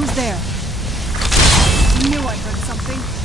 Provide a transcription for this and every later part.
Who's there? Knew I heard something.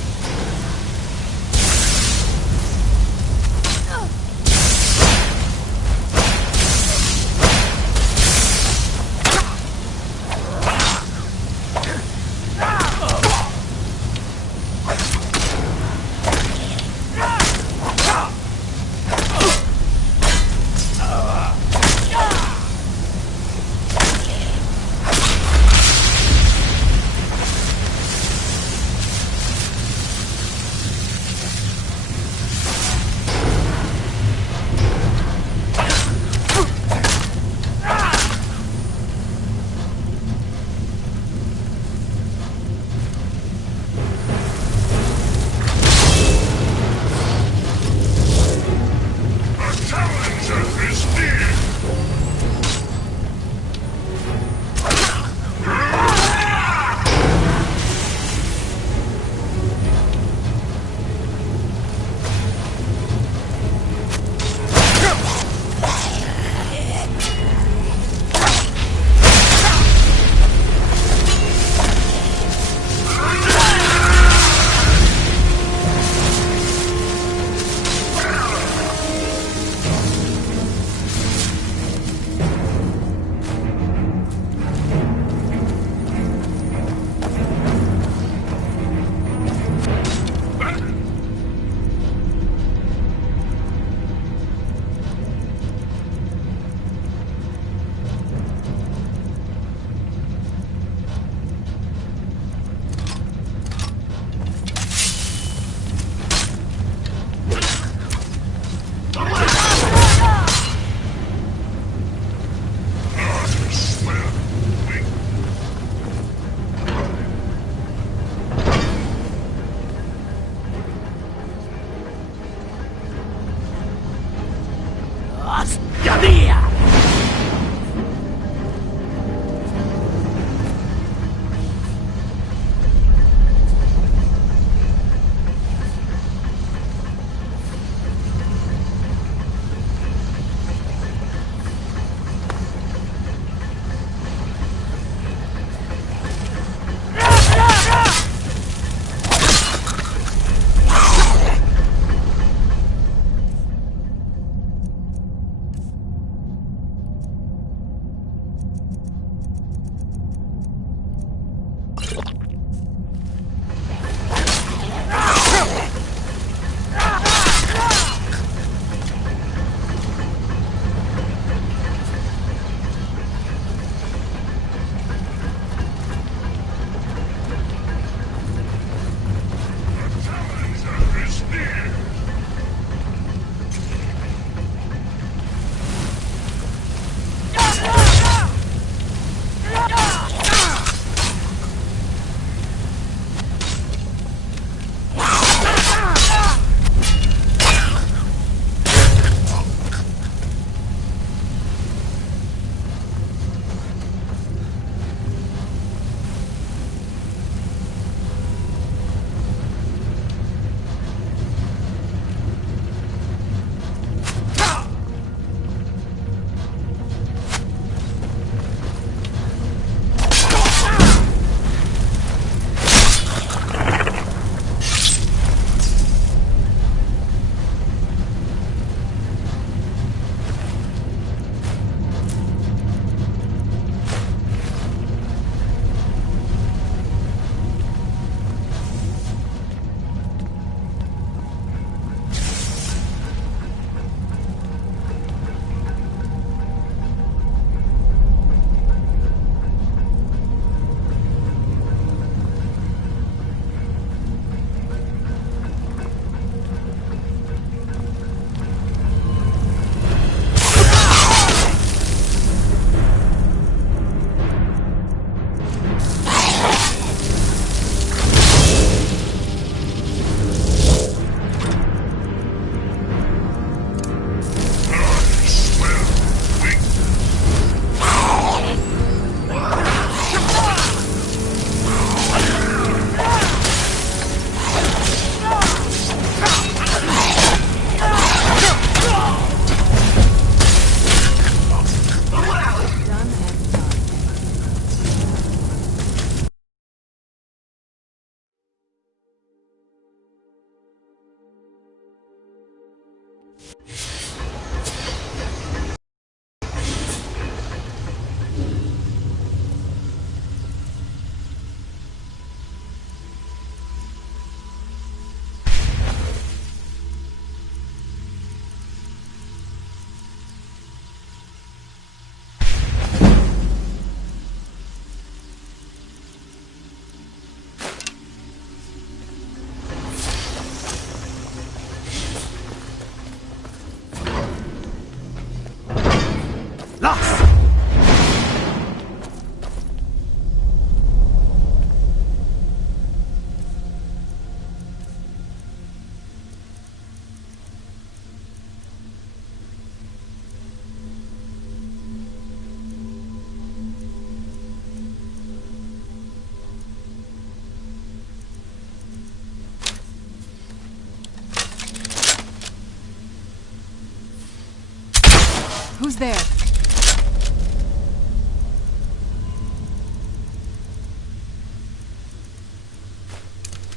Who's there?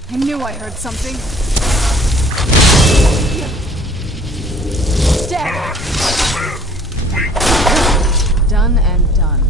I knew I heard something. Dead! Done and done.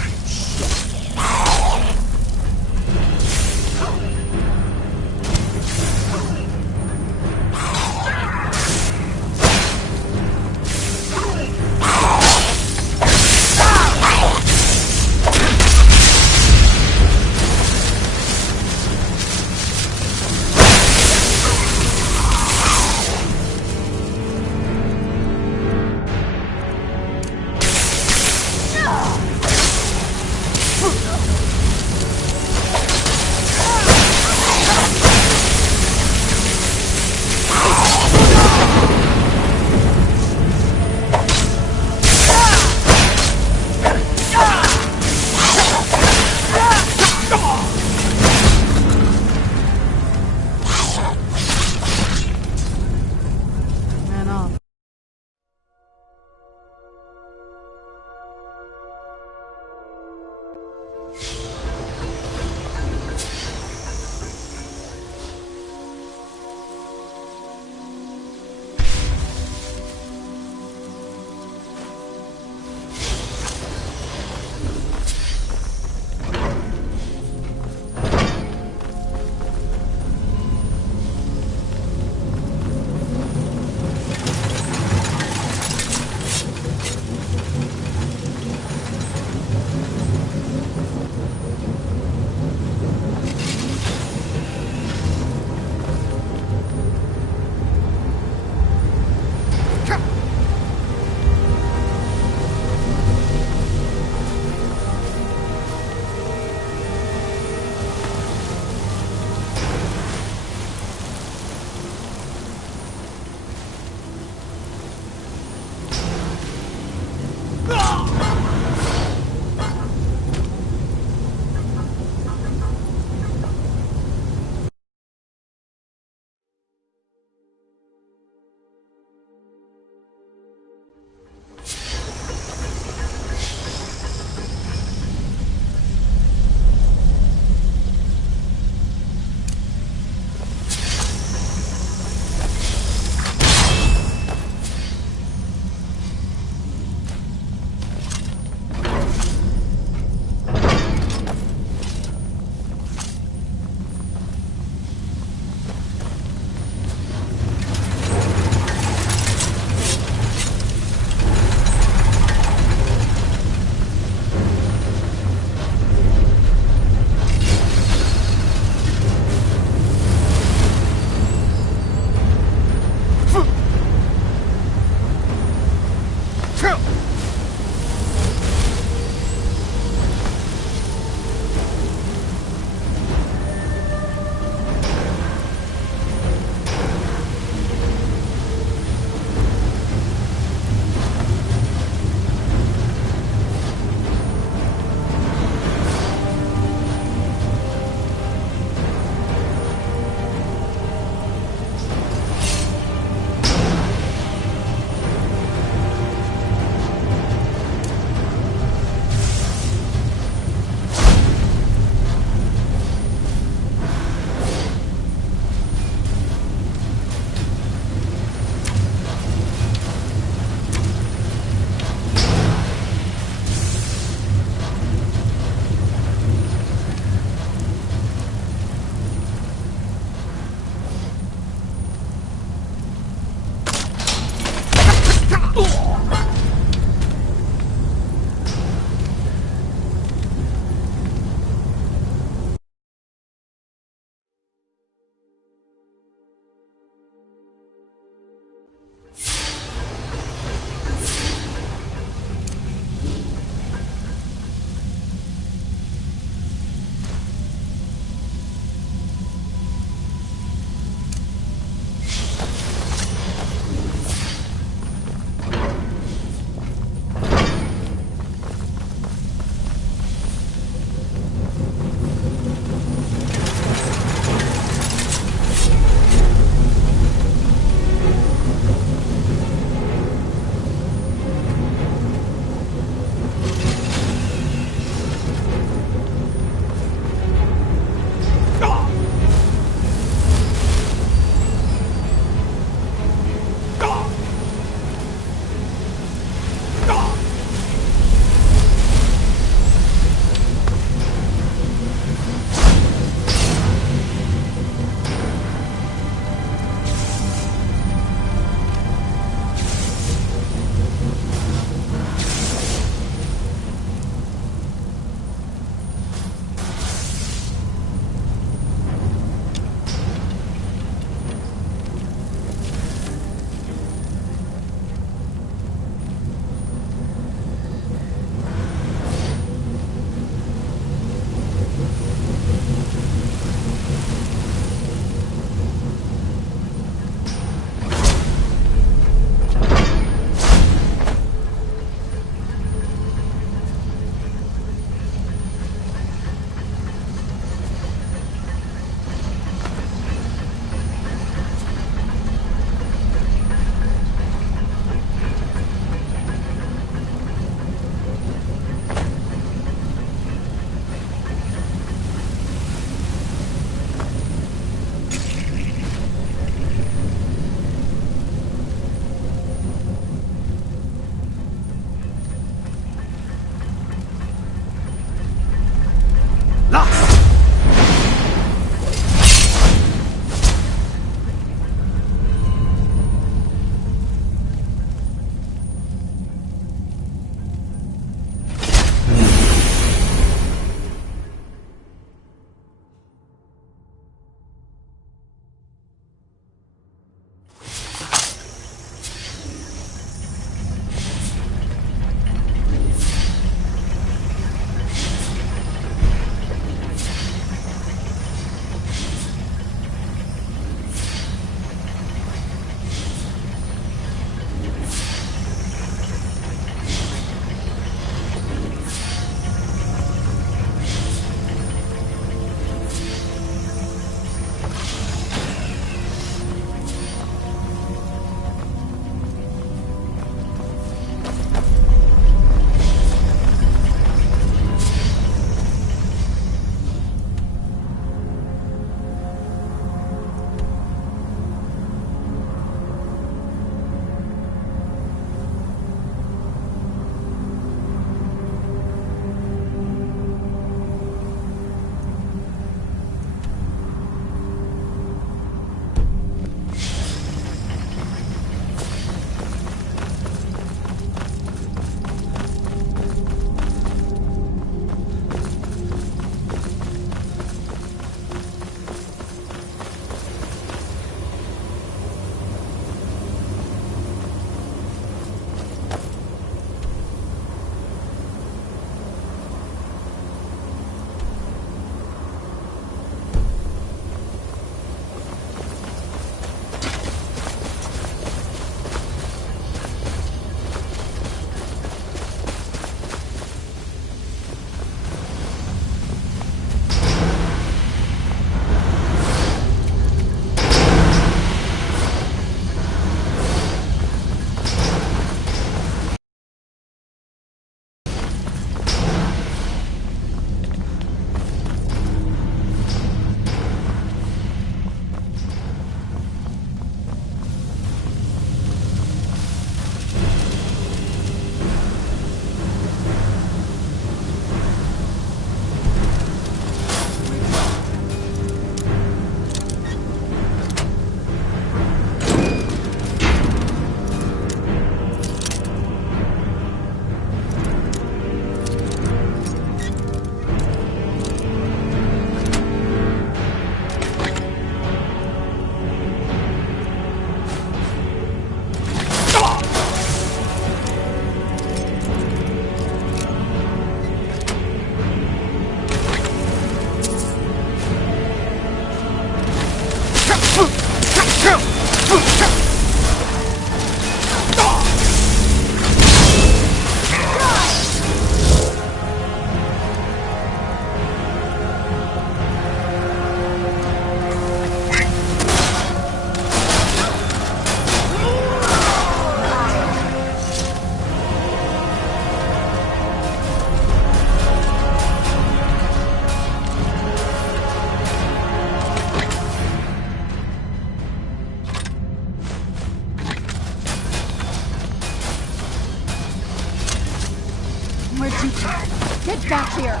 Where'd you come from? Get back here!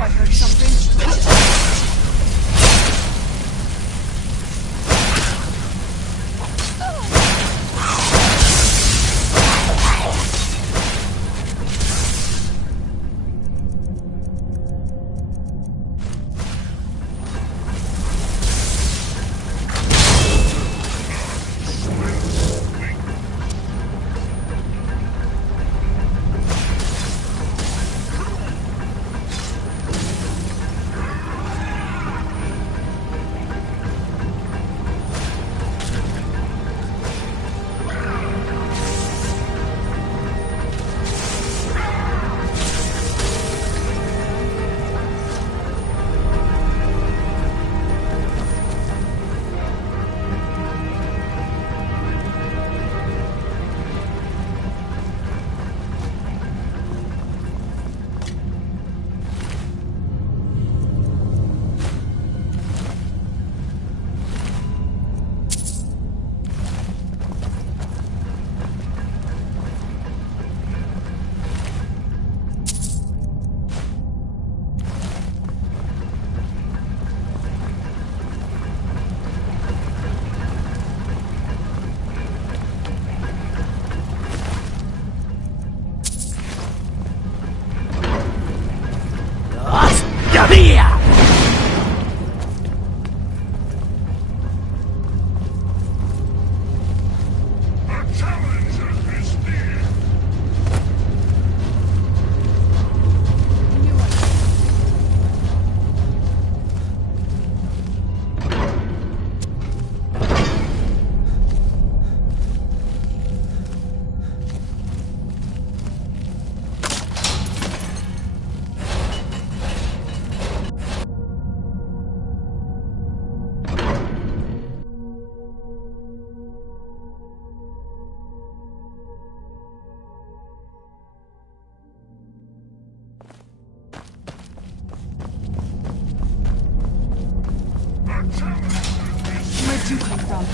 I heard something. Where'd you come from?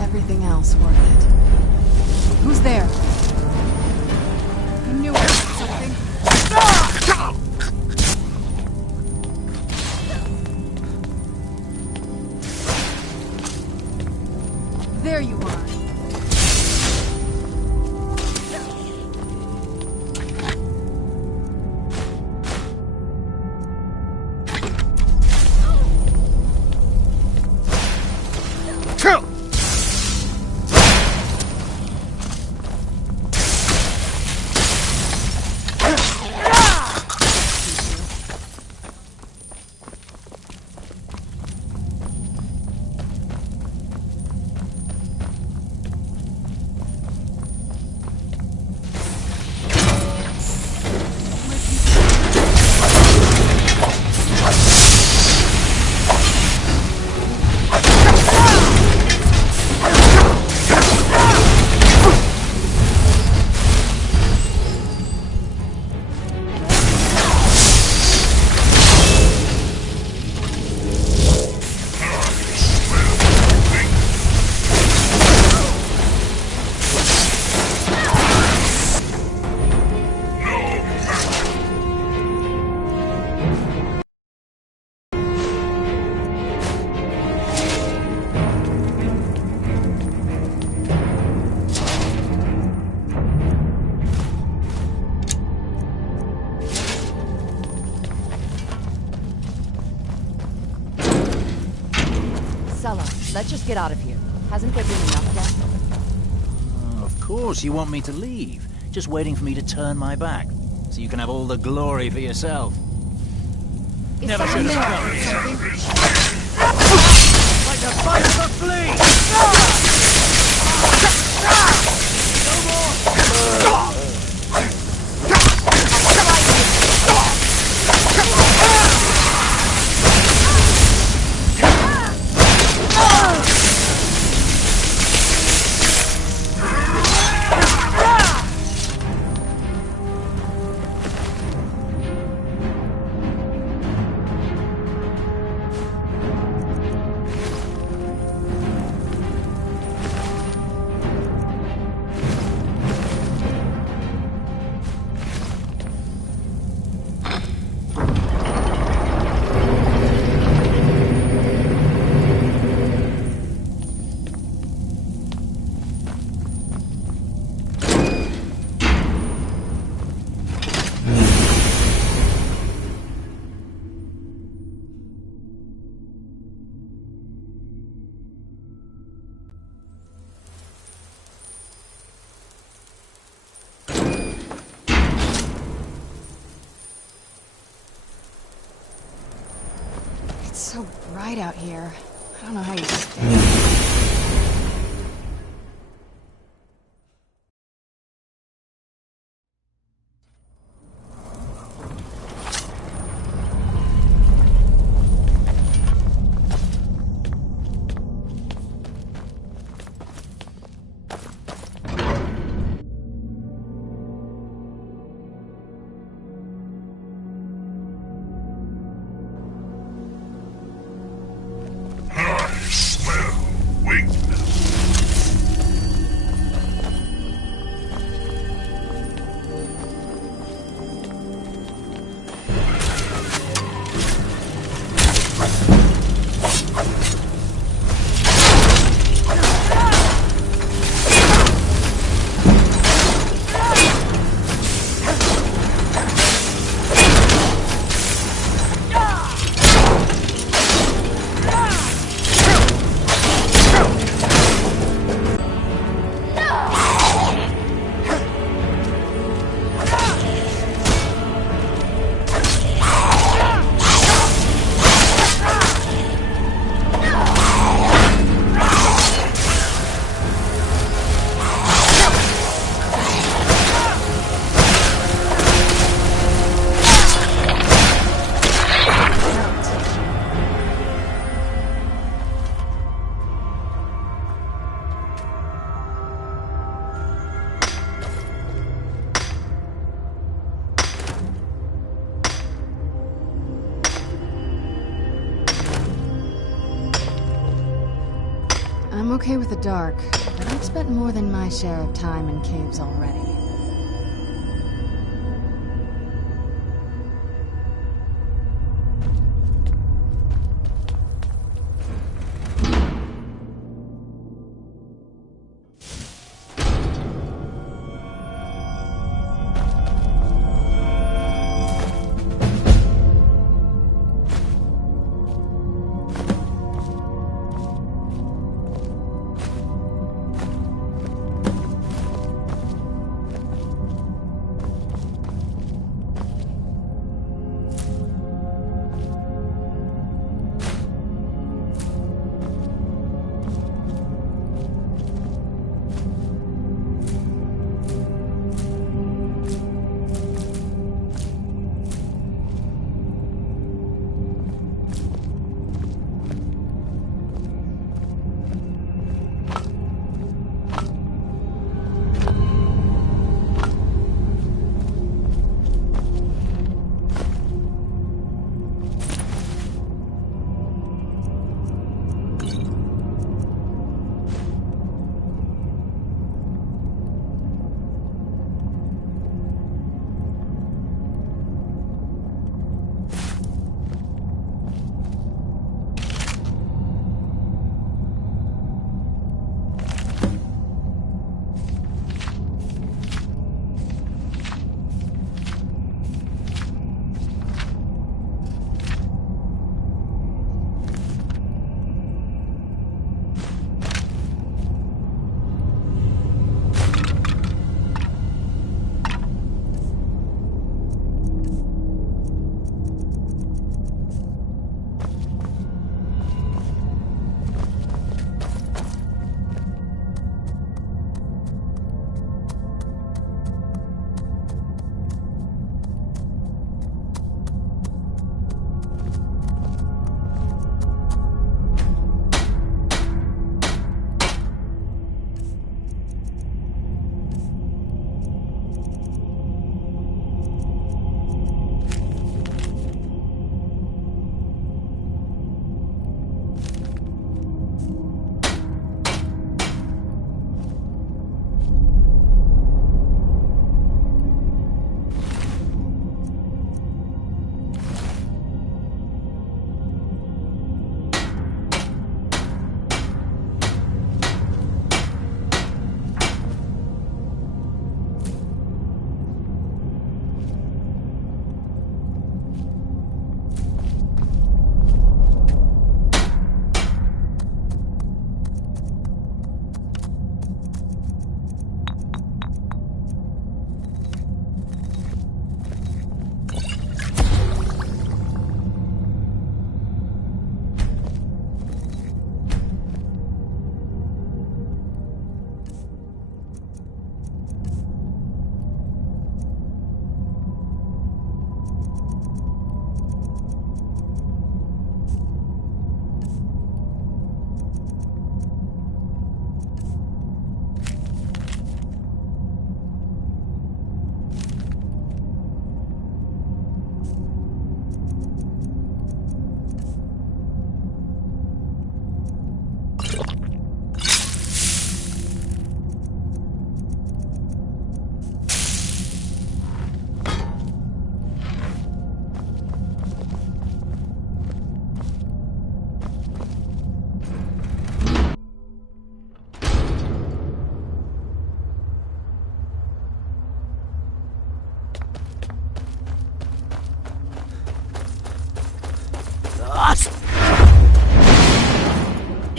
Everything else worth it. Who's there? I knew I heard something. There you are. let's just get out of here. Hasn't there been enough yet? Oh, of course you want me to leave. Just waiting for me to turn my back. So you can have all the glory for yourself. Is Never someone should there? have come here. Something? Like a fight for flea! It's so bright out here. I don't know how you stay. I'm okay with the dark, but I've spent more than my share of time in caves already.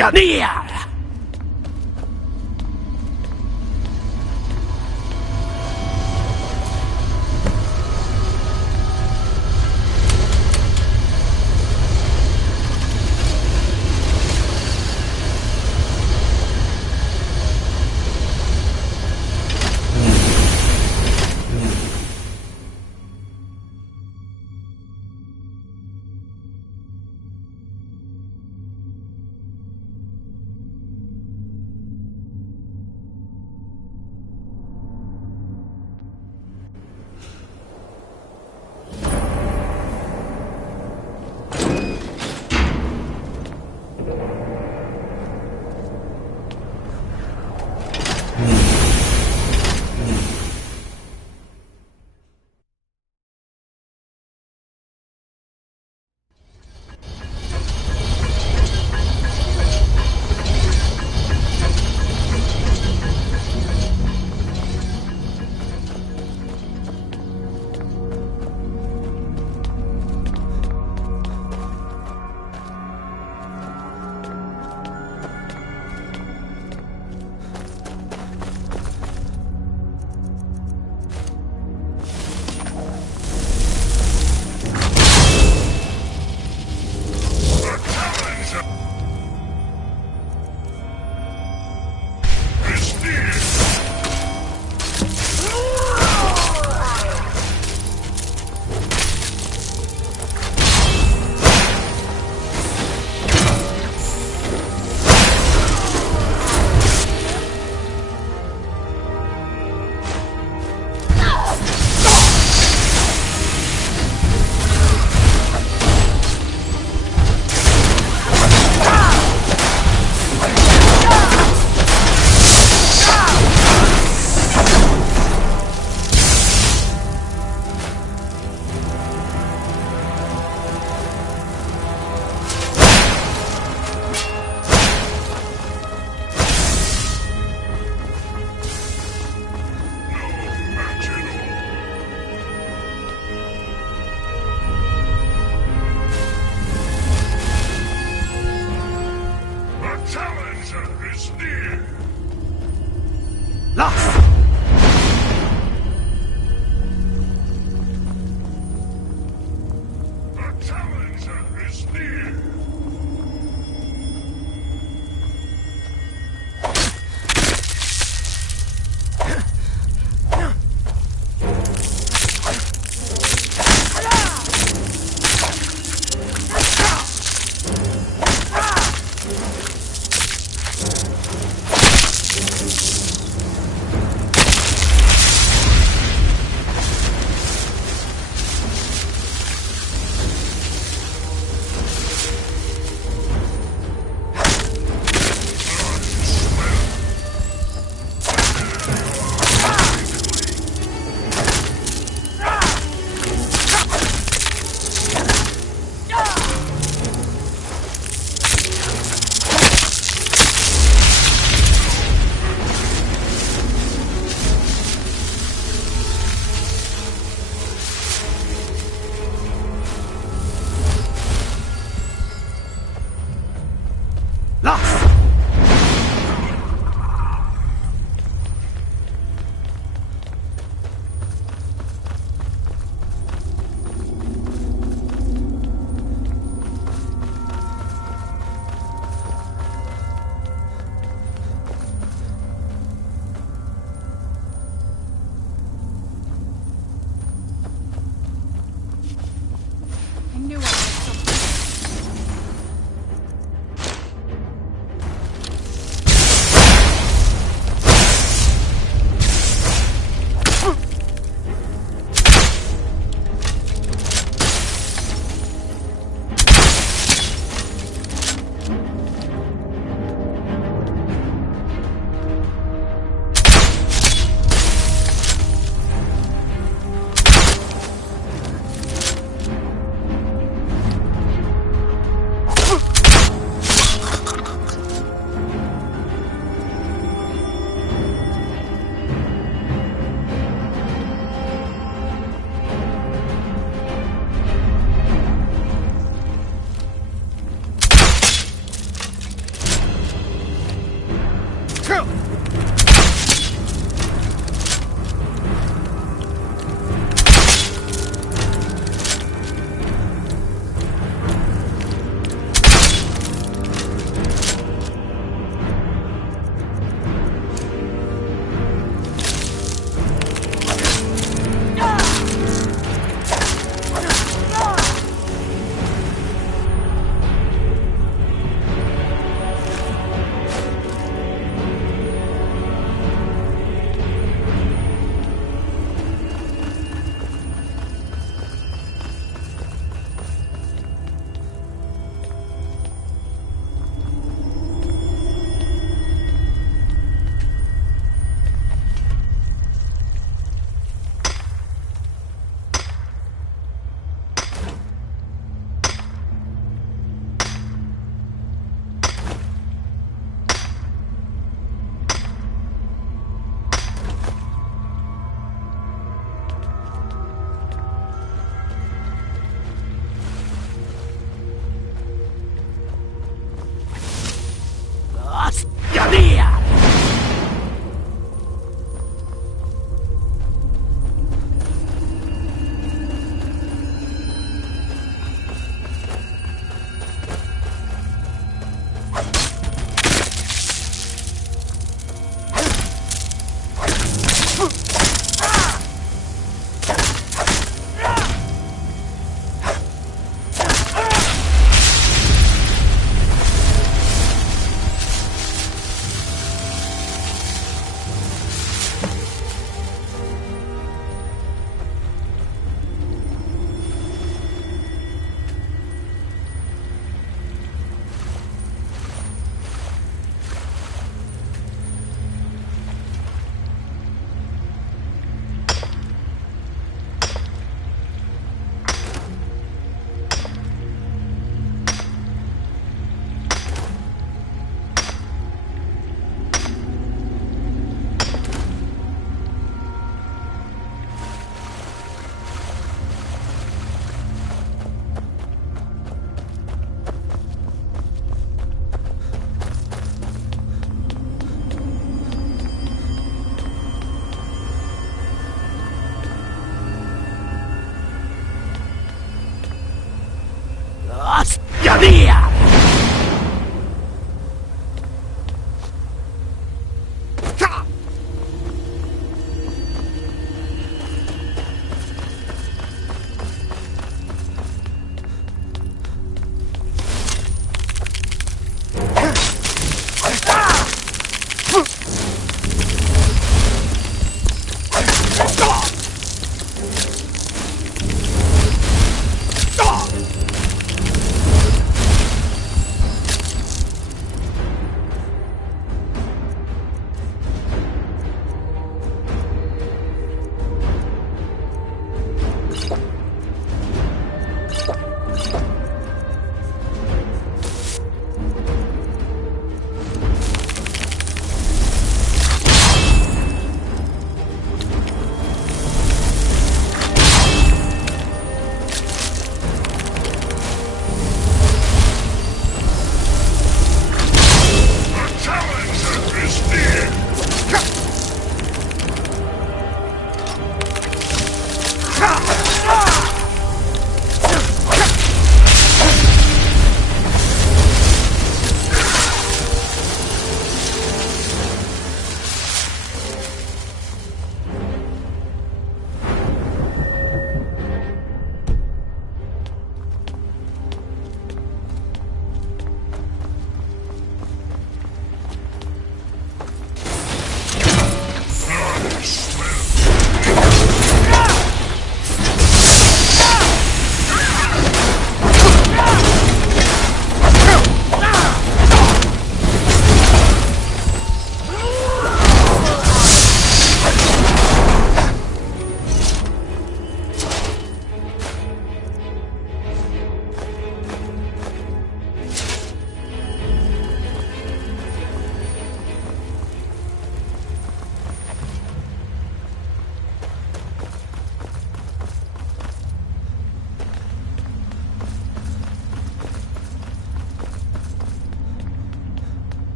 Vaya mierda!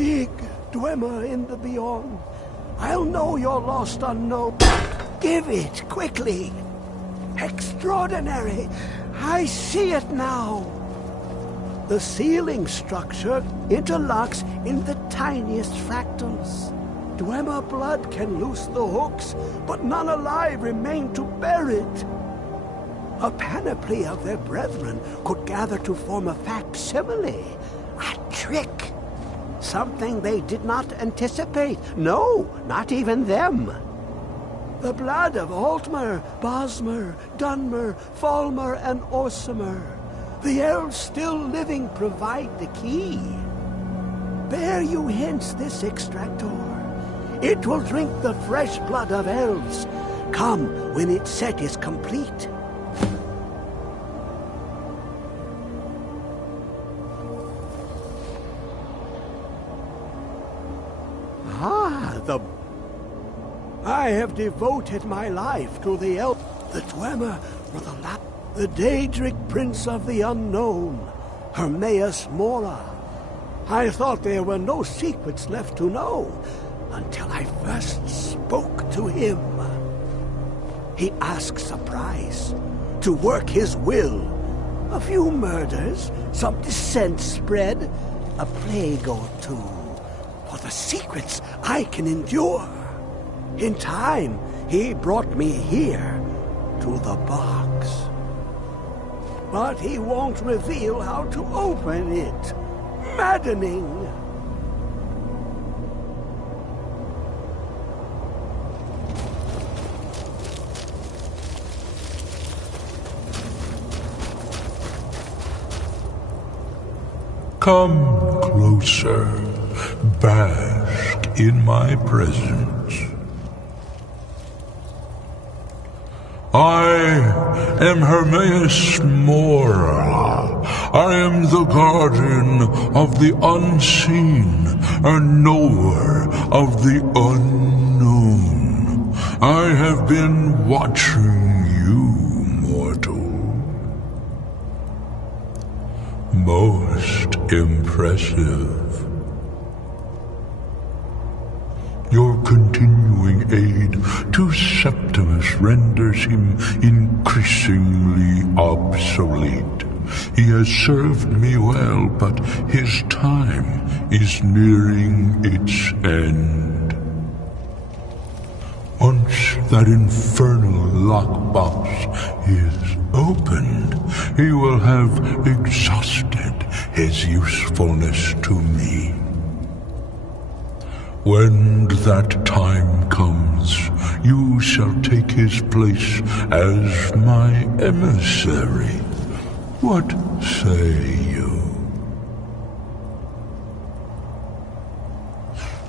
Dig, Dwemer in the beyond. I'll know your lost unknown. Give it, quickly. Extraordinary. I see it now. The ceiling structure interlocks in the tiniest fractals. Dwemer blood can loose the hooks, but none alive remain to bear it. A panoply of their brethren could gather to form a facsimile. A trick. Something they did not anticipate. No, not even them. The blood of Altmer, Bosmer, Dunmer, Falmer, and Orsimer. The elves still living provide the key. Bear you hence this extractor. It will drink the fresh blood of elves. Come when its set is complete. I have devoted my life to the elf. The Dwemer were the Daedric Prince of the Unknown, Hermaeus Mora. I thought there were no secrets left to know, until I first spoke to him. He asks a price, to work his will. A few murders, some dissent spread, a plague or two. For the secrets I can endure. In time, he brought me here, to the box. But he won't reveal how to open it. Maddening! Come closer, bask in my presence. I am Hermaeus Mora. I am the guardian of the unseen, a knower of the unknown. I have been watching you, mortal. Most impressive. Your continuing aid to Septimus renders him increasingly obsolete. He has served me well, but his time is nearing its end. Once that infernal lockbox is opened, he will have exhausted his usefulness to me. When that time comes, you shall take his place as my emissary. What say you?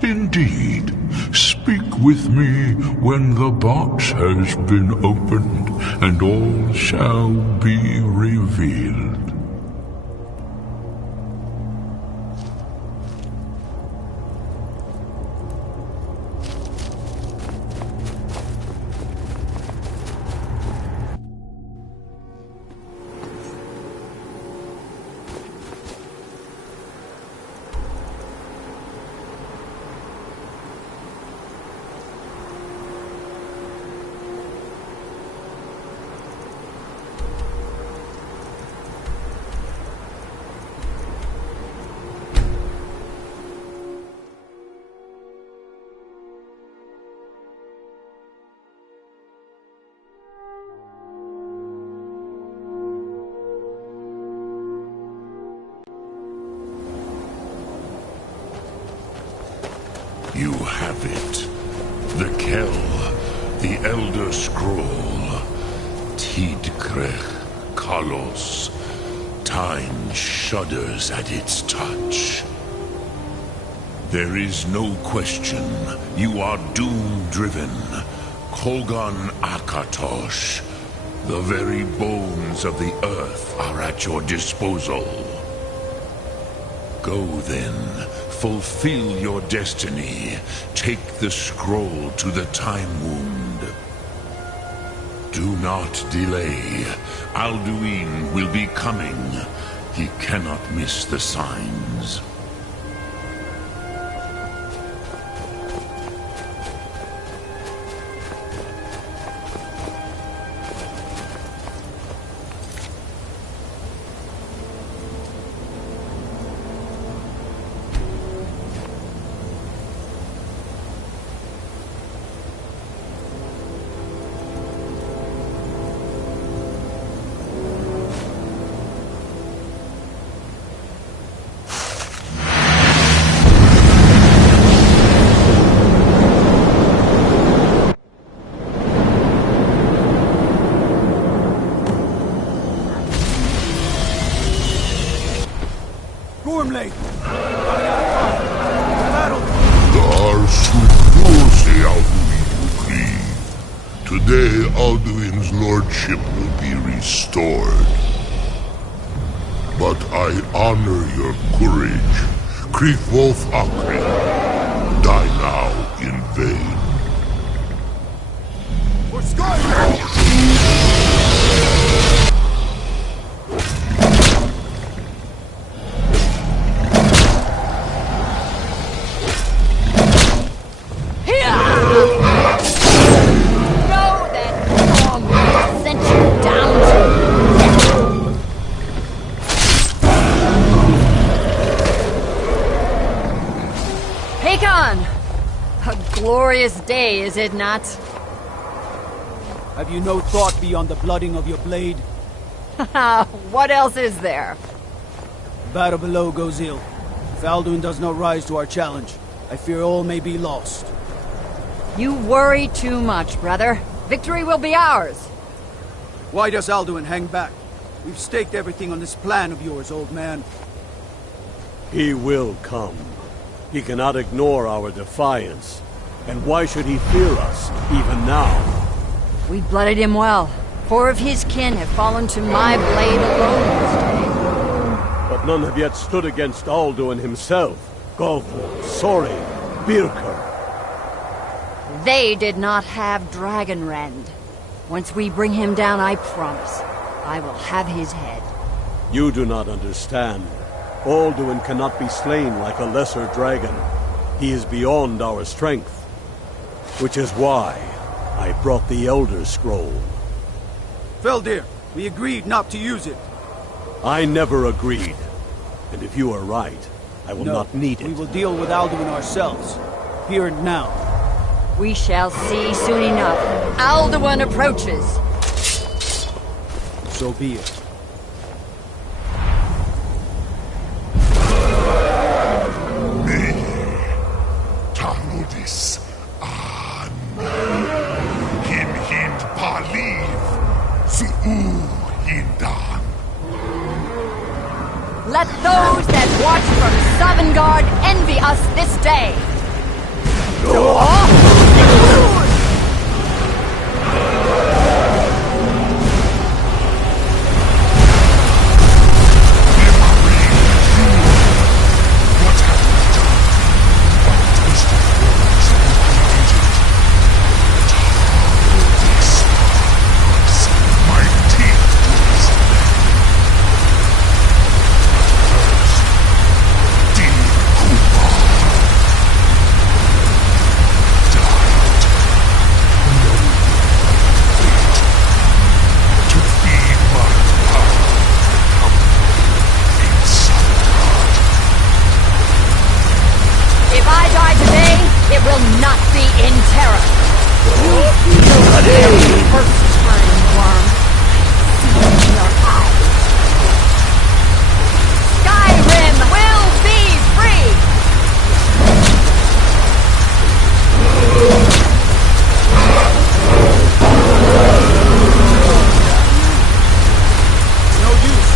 Indeed, speak with me when the box has been opened, and all shall be revealed. You have it. The Kell, the Elder Scroll. Tidkrech Kalos. Time shudders at its touch. There is no question. You are doom-driven. Kogan Akatosh. The very bones of the earth are at your disposal. Go then. Fulfill your destiny. Take the scroll to the Time Wound. Do not delay. Alduin will be coming. He cannot miss the signs. Wormley! Battle! Today, Alduin's lordship will be restored. But I honor your courage. Krief Wolf Akri. Die now in vain. For Skyrim! Glorious day, is it not? Have you no thought beyond the blooding of your blade? What else is there? Battle below goes ill. If Alduin does not rise to our challenge, I fear all may be lost. You worry too much, brother. Victory will be ours. Why does Alduin hang back? We've staked everything on this plan of yours, old man. He will come. He cannot ignore our defiance. And why should he fear us, even now? We blooded him well. 4 of his kin have fallen to my blade alone this day. But none have yet stood against Alduin himself. Golfo, Sori, Birker. They did not have Dragonrend. Once we bring him down, I promise, I will have his head. You do not understand. Alduin cannot be slain like a lesser dragon. He is beyond our strength. Which is why I brought the Elder Scroll. Feldir, we agreed not to use it. I never agreed. And if you are right, I will not need it. We will deal with Alduin ourselves. Here and now. We shall see soon enough. Alduin approaches. So be it. Let those that watch from Sovngarde envy us this day. Skyrim will be free! No use.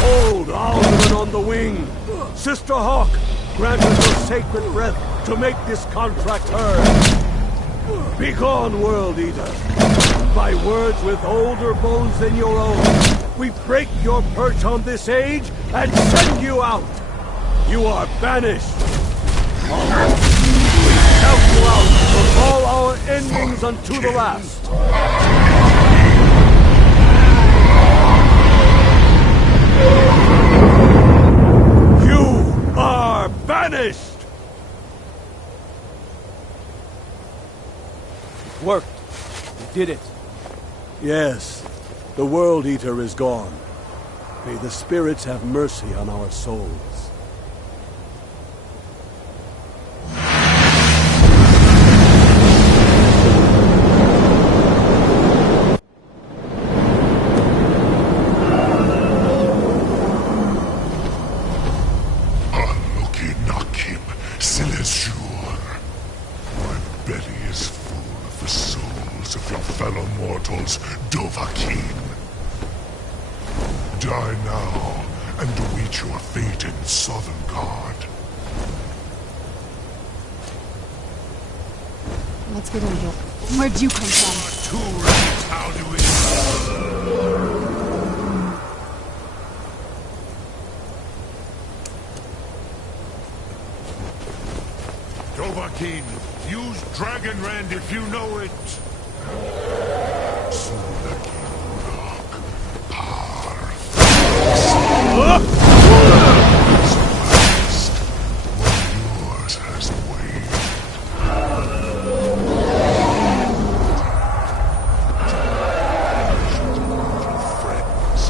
Hold Alduin on the wing! Sister Hawk, grant us your sacred breath to make this contract hers! Begone, World Eater! By words with older bones than your own, we break your perch on this age and send you out! You are banished! We count you out from all our endings unto the last! You are banished! Worked. We did it. Yes, the World Eater is gone. May the spirits have mercy on our souls. Die Die now, and await your fate in Southern. Let's get in here. Where'd you come from? Too late, how do we... Dovahkiin, use Dragon Rend if you know it. Yours has waned. Friends.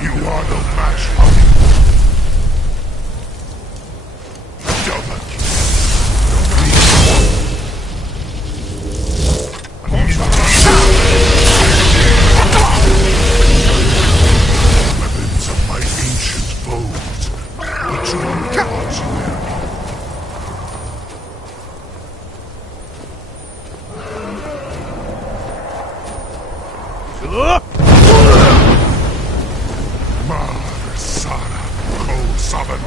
You are the match of weapons of my ancient foes. Which one calls you? Mar Sara Ko Saban.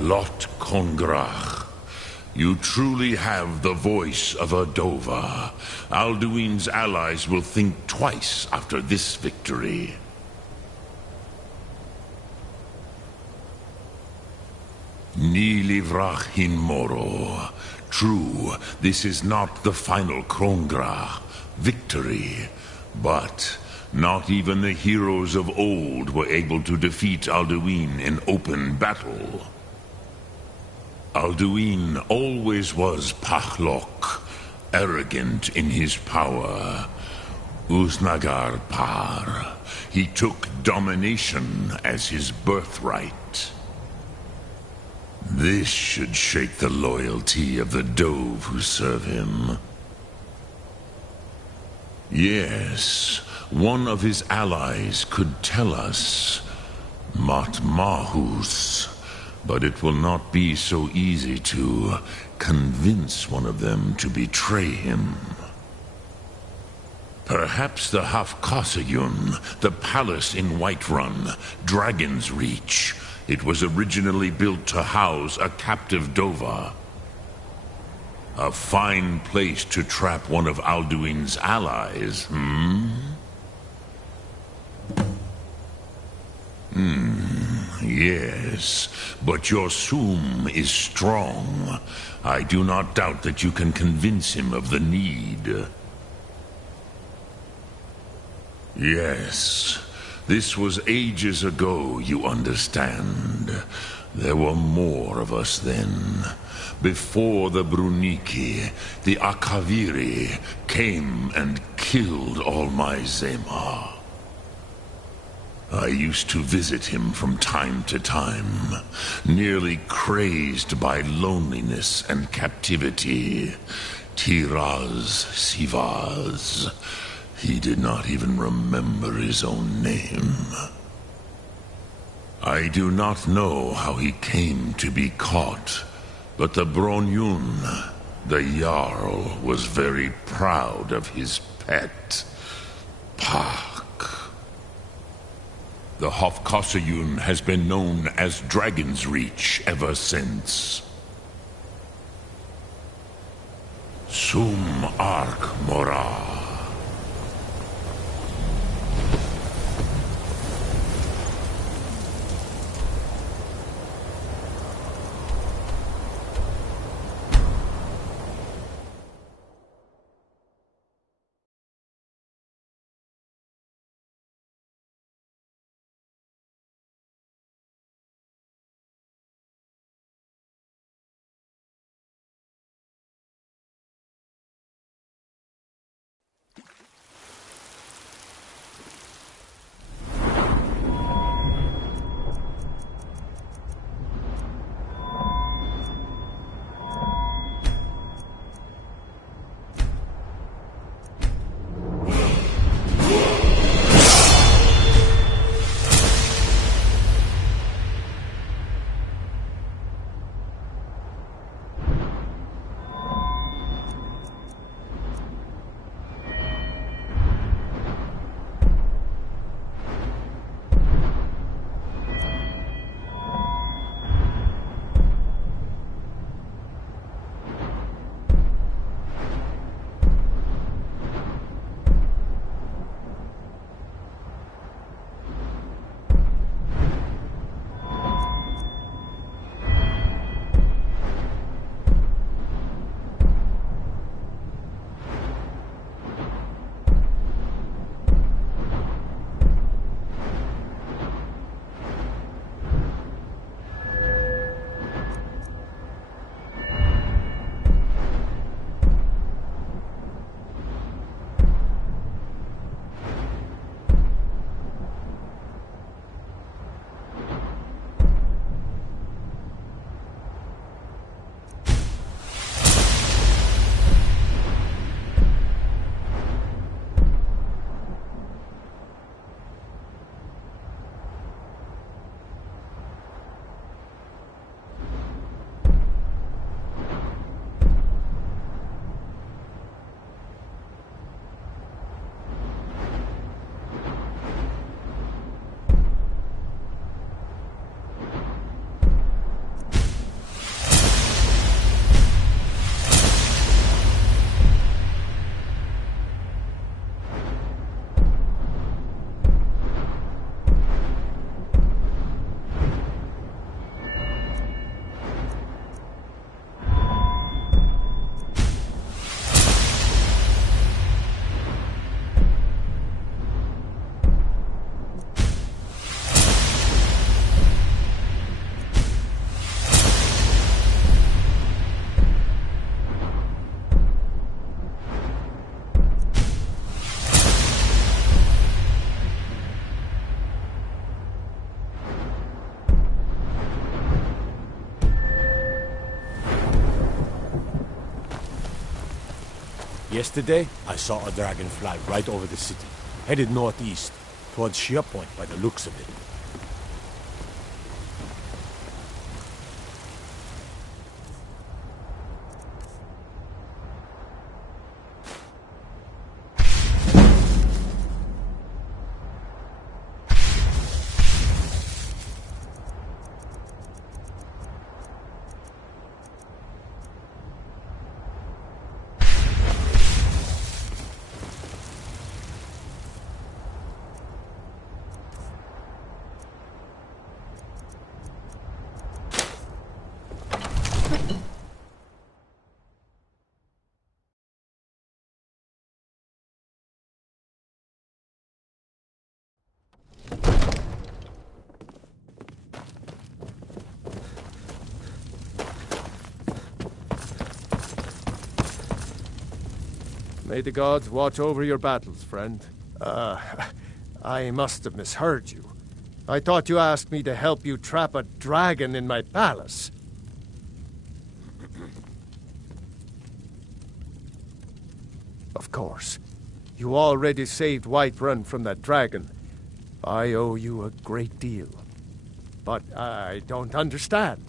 Lot Kongrach. You truly have the voice of a Dova. Alduin's allies will think twice after this victory. Ni livrach hin moro. True, this is not the final Kongrach victory, but not even the heroes of old were able to defeat Alduin in open battle. Alduin always was Pachlok, arrogant in his power. Uznagar Par. He took domination as his birthright. This should shake the loyalty of the Dove who serve him. Yes, one of his allies could tell us. Matmahus. But it will not be so easy to convince one of them to betray him. Perhaps the Hafkasayun, the palace in Whiterun, Dragon's Reach. It was originally built to house a captive Dova. A fine place to trap one of Alduin's allies, Yes, but your Soom is strong. I do not doubt that you can convince him of the need. Yes, this was ages ago, you understand. There were more of us then. Before the Bruniki, the Akaviri came and killed all my Zema. I used to visit him from time to time, nearly crazed by loneliness and captivity. Tiraz Sivaz. He did not even remember his own name. I do not know how he came to be caught, but the Bronyun, the Jarl, was very proud of his pet, Pak. The Hofkossayun has been known as Dragon's Reach ever since. Sum Ark Mora. Yesterday, I saw a dragon fly right over the city, headed northeast, towards Sheer Point by the looks of it. May the gods watch over your battles, friend. I must have misheard you. I thought you asked me to help you trap a dragon in my palace. Of course. You already saved Whiterun from that dragon. I owe you a great deal. But I don't understand.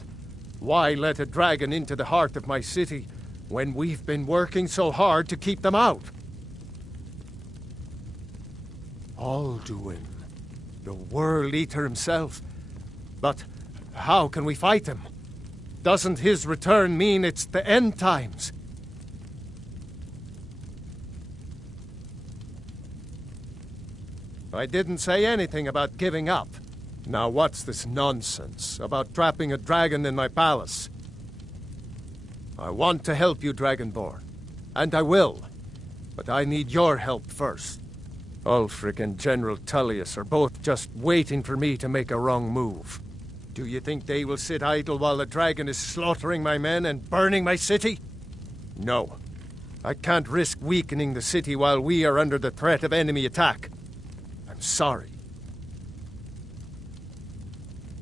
Why let a dragon into the heart of my city when we've been working so hard to keep them out? Alduin, the World Eater himself. But how can we fight him? Doesn't his return mean it's the end times? I didn't say anything about giving up. Now what's this nonsense about trapping a dragon in my palace? I want to help you, Dragonborn. And I will. But I need your help first. Ulfric and General Tullius are both just waiting for me to make a wrong move. Do you think they will sit idle while the dragon is slaughtering my men and burning my city? No. I can't risk weakening the city while we are under the threat of enemy attack. I'm sorry.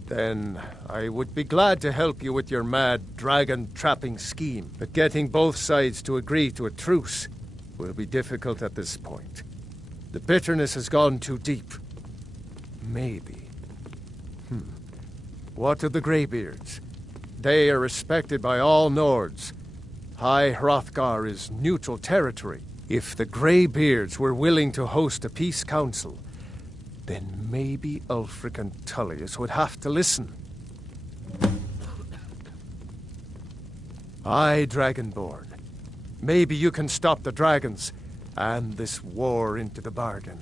Then I would be glad to help you with your mad dragon-trapping scheme. But getting both sides to agree to a truce will be difficult at this point. The bitterness has gone too deep. Maybe. What of the Greybeards? They are respected by all Nords. High Hrothgar is neutral territory. If the Greybeards were willing to host a peace council, then maybe Ulfric and Tullius would have to listen. Aye, Dragonborn. Maybe you can stop the dragons, and this war into the bargain.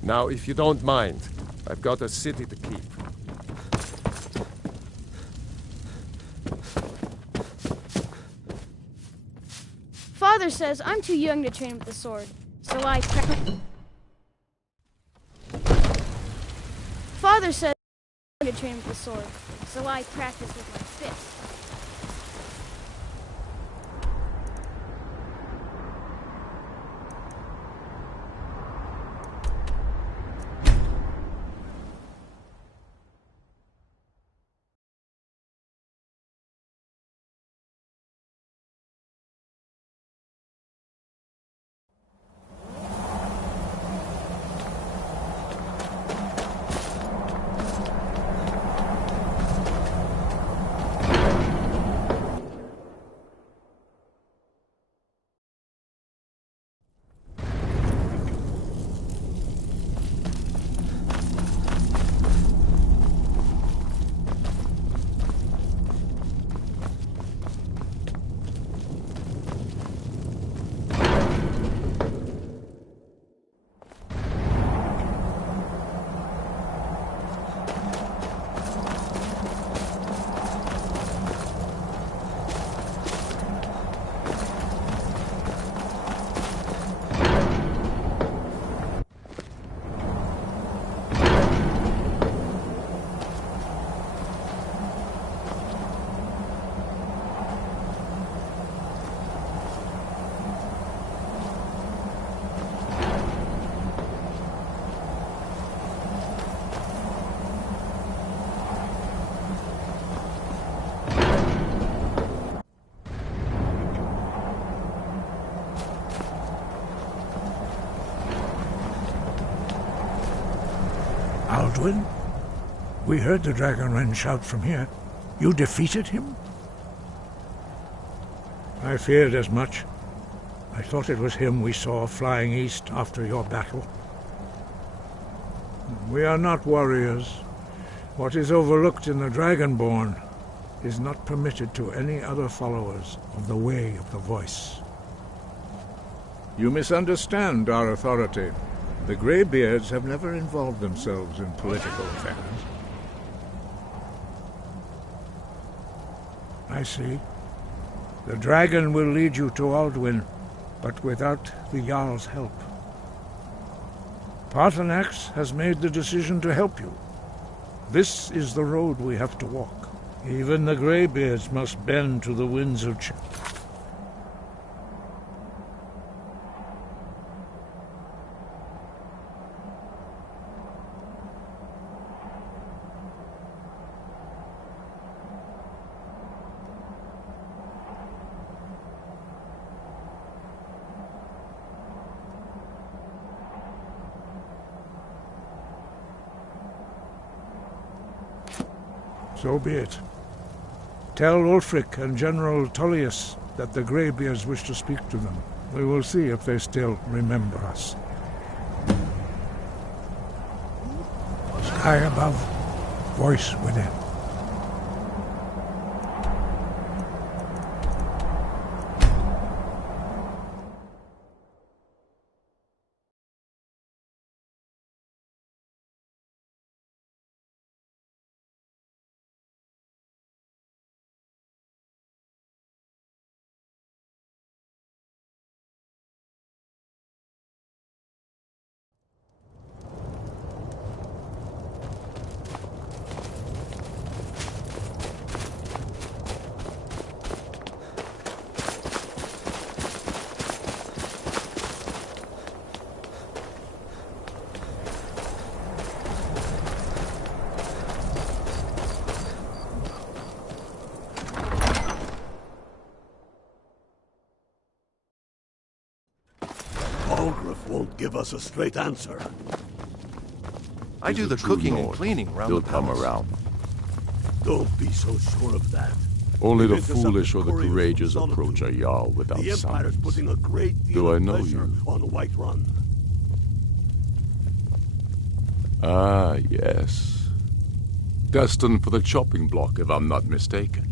Now, if you don't mind, I've got a city to keep. Father says I'm too young to train with the sword, so I Father says I'm to train with the sword, so I practice with my fist. Alduin? We heard the Dragonren shout from here. You defeated him? I feared as much. I thought it was him we saw flying east after your battle. We are not warriors. What is overlooked in the Dragonborn is not permitted to any other followers of the Way of the Voice. You misunderstand our authority. The Greybeards have never involved themselves in political affairs. I see. The dragon will lead you to Alduin, but without the Jarl's help. Paarthurnax has made the decision to help you. This is the road we have to walk. Even the Greybeards must bend to the winds of change. So be it. Tell Ulfric and General Tullius that the Greybeards wish to speak to them. We will see if they still remember us. Sky above, voice within. Balgruuf won't give us a straight answer. I do the cooking and cleaning around the palace. He'll come around. Don't be so sure of that. Only the foolish or the courageous approach a Jarl without The Empire's summons. putting a great deal Do I of know pressure you? on Whiterun. Ah, yes. Destined for the chopping block, if I'm not mistaken.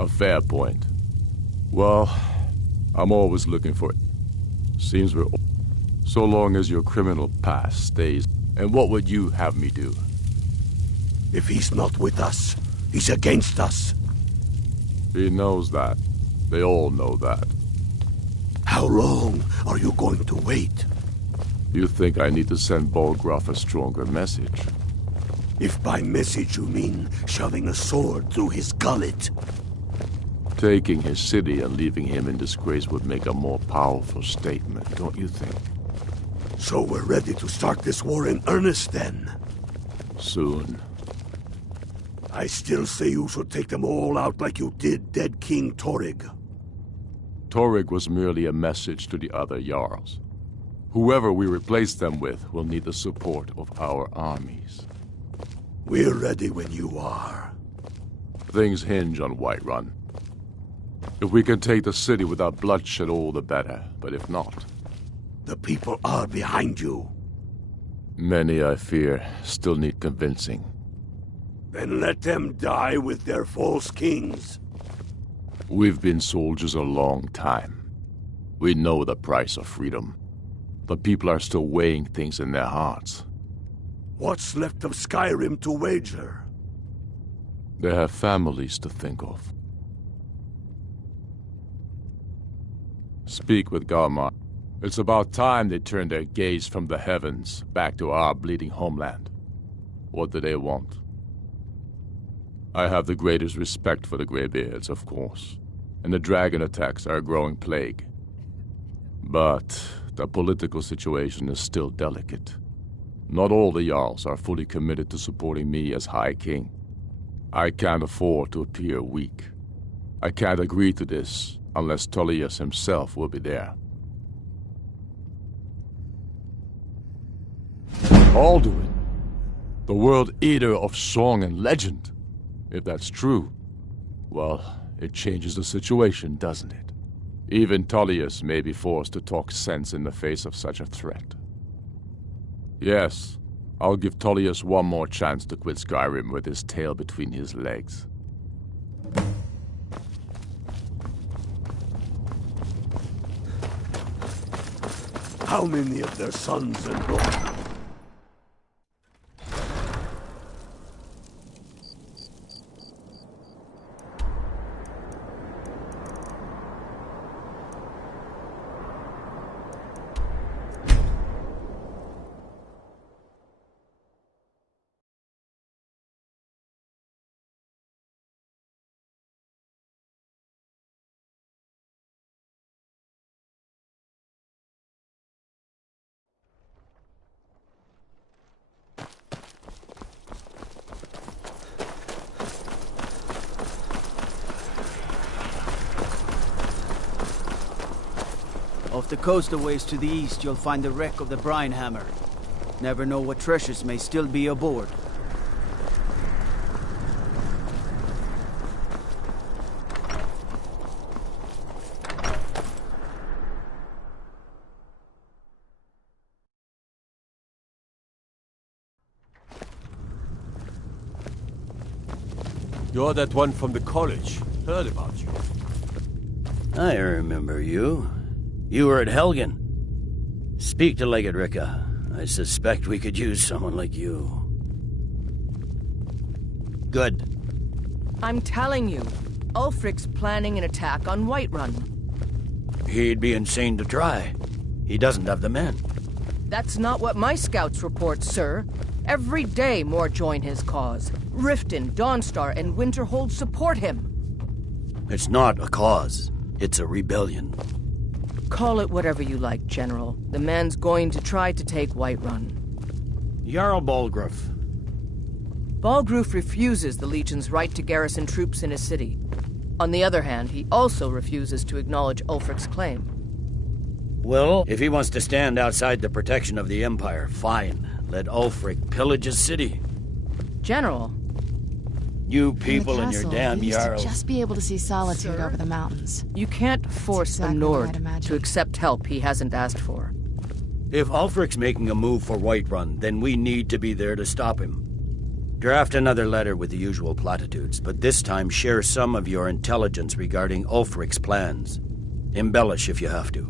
A fair point. Well, I'm always looking for it. Seems we're... So long as your criminal past stays. And what would you have me do? If he's not with us, he's against us. He knows that. They all know that. How long are you going to wait? You think I need to send Balgruuf a stronger message? If by message you mean shoving a sword through his gullet. Taking his city and leaving him in disgrace would make a more powerful statement, don't you think? So we're ready to start this war in earnest then? Soon. I still say you should take them all out like you did dead King Torrig. Torrig was merely a message to the other Jarls. Whoever we replace them with will need the support of our armies. We're ready when you are. Things hinge on Whiterun. If we can take the city without bloodshed, all the better. But if not... The people are behind you. Many, I fear, still need convincing. Then let them die with their false kings. We've been soldiers a long time. We know the price of freedom. But people are still weighing things in their hearts. What's left of Skyrim to wager? They have families to think of. Speak with Garmar. It's about time they turned their gaze from the heavens back to our bleeding homeland. What do they want? I have the greatest respect for the Greybeards, of course, and the dragon attacks are a growing plague. But the political situation is still delicate. Not all the Jarls are fully committed to supporting me as High King. I can't afford to appear weak. I can't agree to this unless Tullius himself will be there. Alduin, the World Eater of song and legend. If that's true, well, it changes the situation, doesn't it? Even Tullius may be forced to talk sense in the face of such a threat. Yes, I'll give Tullius one more chance to quit Skyrim with his tail between his legs. How many of their sons and daughters? Off the coast a ways to the east, you'll find the wreck of the Brine Hammer. Never know what treasures may still be aboard. You're that one from the college. Heard about you. I remember you. You were at Helgen. Speak to Legate Ricka. I suspect we could use someone like you. Good. I'm telling you, Ulfric's planning an attack on Whiterun. He'd be insane to try. He doesn't have the men. That's not what my scouts report, sir. Every day more join his cause. Riften, Dawnstar, and Winterhold support him. It's not a cause. It's a rebellion. Call it whatever you like, General. The man's going to try to take Whiterun. Jarl Balgruuf. Balgruuf refuses the Legion's right to garrison troops in his city. On the other hand, he also refuses to acknowledge Ulfric's claim. Well, if he wants to stand outside the protection of the Empire, fine. Let Ulfric pillage his city. General. You people and your damn Jarls. Just be able to see solitude over the mountains. You can't force a Nord to accept help he hasn't asked for. If Ulfric's making a move for Whiterun, then we need to be there to stop him. Draft another letter with the usual platitudes, but this time share some of your intelligence regarding Ulfric's plans. Embellish if you have to.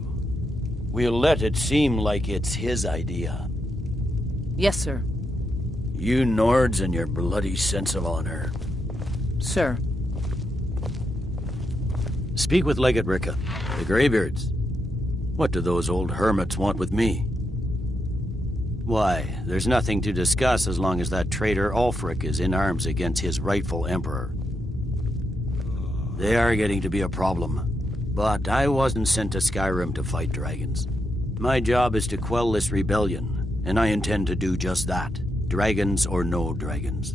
We'll let it seem like it's his idea. Yes, sir. You Nords and your bloody sense of honor. Sir. Speak with Legate Ricka, the Greybeards. What do those old hermits want with me? Why, there's nothing to discuss as long as that traitor Ulfric is in arms against his rightful emperor. They are getting to be a problem. But I wasn't sent to Skyrim to fight dragons. My job is to quell this rebellion, and I intend to do just that. Dragons or no dragons.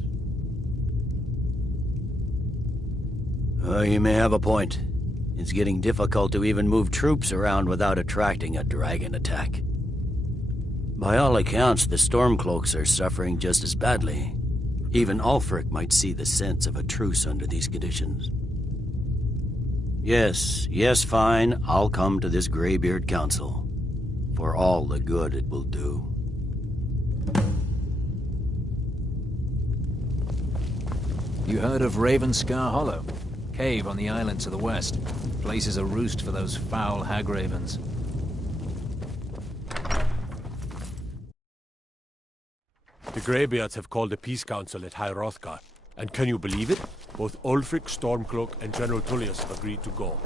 You may have a point. It's getting difficult to even move troops around without attracting a dragon attack. By all accounts, the Stormcloaks are suffering just as badly. Even Ulfric might see the sense of a truce under these conditions. Yes, fine. I'll come to this Greybeard Council. For all the good it will do. You heard of Ravenscar Hollow? Cave on the island to the west. Place is a roost for those foul hag-ravens. The Greybeards have called a peace council at High Hrothgar. And can you believe it? Both Ulfric, Stormcloak, and General Tullius have agreed to go.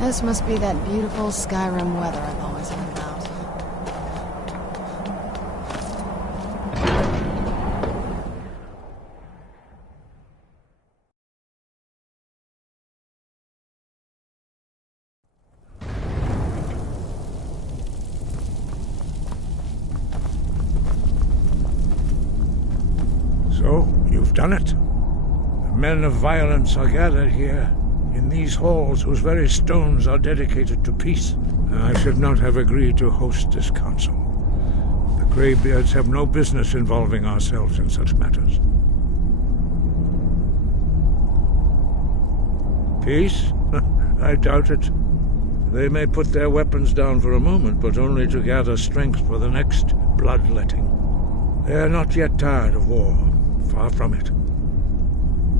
This must be that beautiful Skyrim weather I've always heard about. So, you've done it. The men of violence are gathered here, in these halls whose very stones are dedicated to peace. I should not have agreed to host this council. The Greybeards have no business involving ourselves in such matters. Peace? I doubt it. They may put their weapons down for a moment, but only to gather strength for the next bloodletting. They are not yet tired of war. Far from it.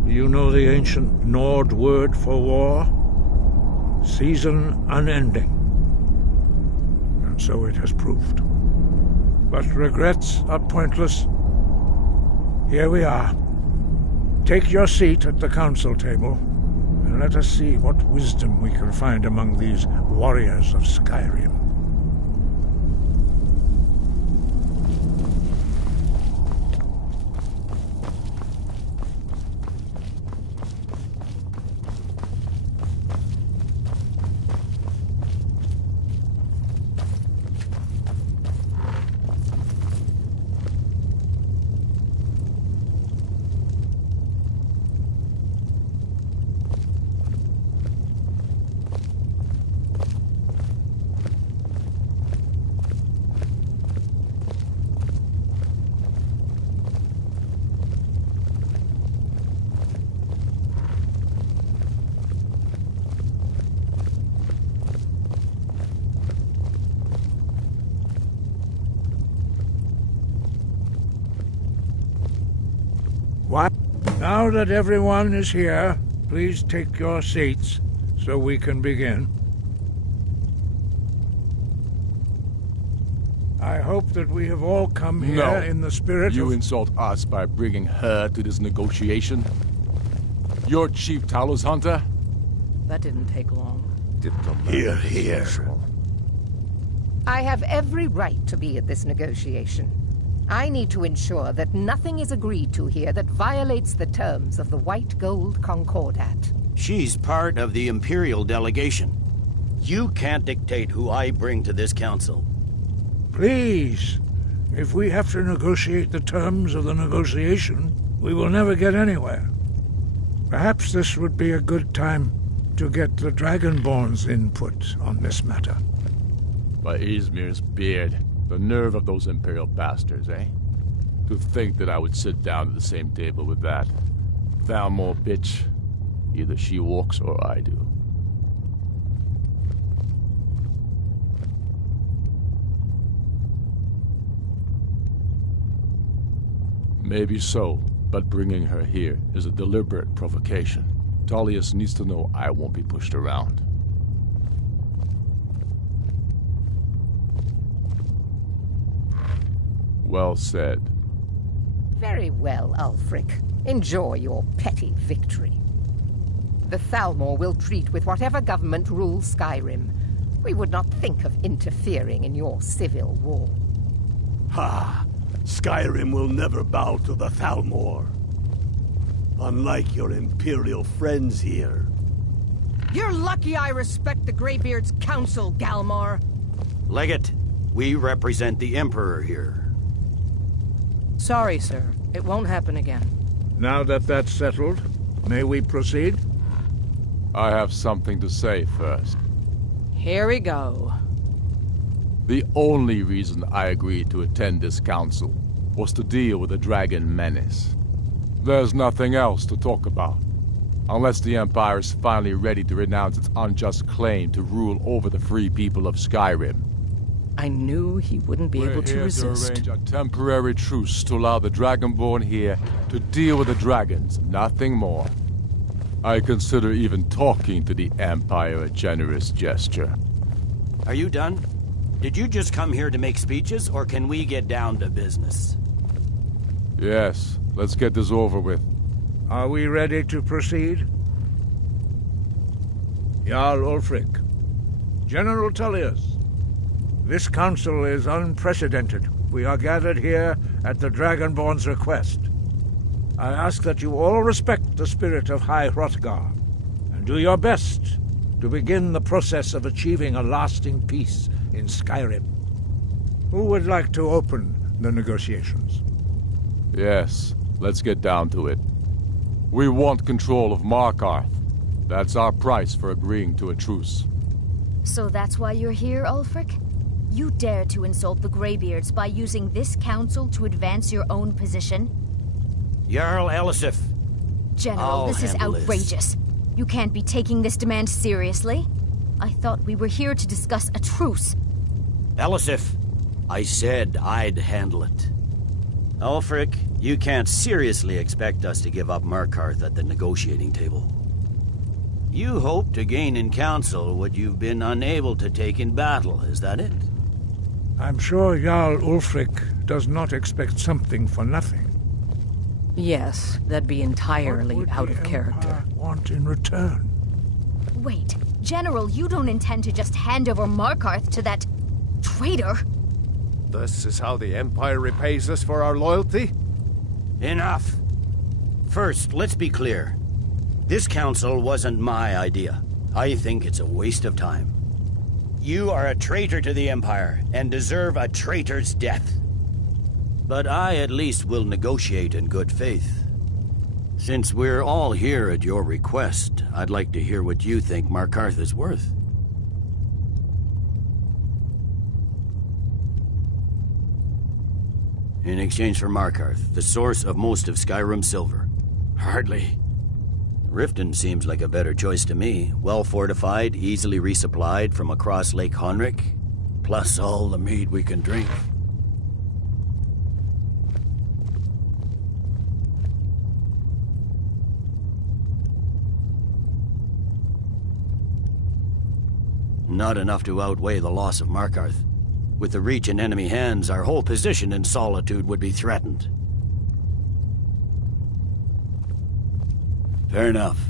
You know the ancient Nord word for war? Season unending. And so it has proved. But regrets are pointless. Here we are. Take your seat at the council table, and let us see what wisdom we can find among these warriors of Skyrim. Now that everyone is here, please take your seats so we can begin. I hope that we have all come here in the spirit You of... insult us by bringing her to this negotiation? You're Chief Talos Hunter? That didn't take long. Hear, hear. I have every right to be at this negotiation. I need to ensure that nothing is agreed to here that violates the terms of the White Gold Concordat. She's part of the Imperial delegation. You can't dictate who I bring to this council. Please, if we have to negotiate the terms of the negotiation, we will never get anywhere. Perhaps this would be a good time to get the Dragonborn's input on this matter. By Izmir's beard, the nerve of those Imperial bastards, eh? To think that I would sit down at the same table with that Thalmor bitch. Either she walks or I do. Maybe so, but bringing her here is a deliberate provocation. Tullius needs to know I won't be pushed around. Well said. Very well, Ulfric. Enjoy your petty victory. The Thalmor will treat with whatever government rules Skyrim. We would not think of interfering in your civil war. Ha! Skyrim will never bow to the Thalmor. Unlike your Imperial friends here. You're lucky I respect the Greybeard's counsel, Galmar. Legate, we represent the Emperor here. Sorry, sir. It won't happen again. Now that that's settled, may we proceed? I have something to say first. Here we go. The only reason I agreed to attend this council was to deal with the dragon menace. There's nothing else to talk about. Unless the Empire is finally ready to renounce its unjust claim to rule over the free people of Skyrim. I knew he wouldn't be able to resist. We're here to arrange a temporary truce to allow the Dragonborn here to deal with the dragons, nothing more. I consider even talking to the Empire a generous gesture. Are you done? Did you just come here to make speeches, or can we get down to business? Yes, let's get this over with. Are we ready to proceed? Jarl Ulfric, General Tullius, this council is unprecedented. We are gathered here at the Dragonborn's request. I ask that you all respect the spirit of High Hrothgar, and do your best to begin the process of achieving a lasting peace in Skyrim. Who would like to open the negotiations? Yes, let's get down to it. We want control of Markarth. That's our price for agreeing to a truce. So that's why you're here, Ulfric? You dare to insult the Greybeards by using this council to advance your own position? Jarl Elisif. General, this is outrageous. You can't be taking this demand seriously. I thought we were here to discuss a truce. Elisif, I said I'd handle it. Ulfric, you can't seriously expect us to give up Markarth at the negotiating table. You hope to gain in council what you've been unable to take in battle, is that it? I'm sure Jarl Ulfric does not expect something for nothing. Yes, that'd be entirely out of character. Want in return? Wait, General, you don't intend to just hand over Markarth to that traitor? This is how the Empire repays us for our loyalty? Enough. First, let's be clear. This council wasn't my idea. I think it's a waste of time. You are a traitor to the Empire and deserve a traitor's death. But I at least will negotiate in good faith. Since we're all here at your request, I'd like to hear what you think Markarth is worth. In exchange for Markarth, the source of most of Skyrim's silver. Hardly. Riften seems like a better choice to me. Well fortified, easily resupplied from across Lake Honrick, plus all the mead we can drink. Not enough to outweigh the loss of Markarth. With the Reach in enemy hands, our whole position in Solitude would be threatened. Fair enough.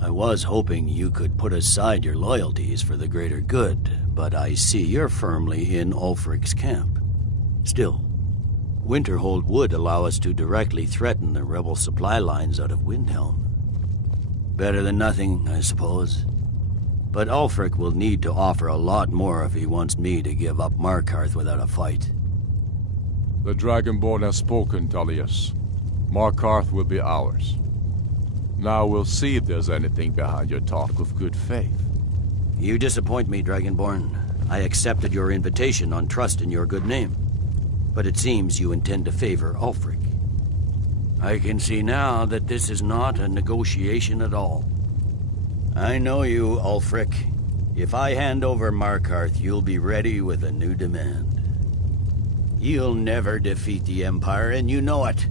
I was hoping you could put aside your loyalties for the greater good, but I see you're firmly in Ulfric's camp. Still, Winterhold would allow us to directly threaten the rebel supply lines out of Windhelm. Better than nothing, I suppose. But Ulfric will need to offer a lot more if he wants me to give up Markarth without a fight. The Dragonborn has spoken, Tullius. Markarth will be ours. Now we'll see if there's anything behind your talk of good faith. You disappoint me, Dragonborn. I accepted your invitation on trust in your good name. But it seems you intend to favor Ulfric. I can see now that this is not a negotiation at all. I know you, Ulfric. If I hand over Markarth, you'll be ready with a new demand. You'll never defeat the Empire, and you know it.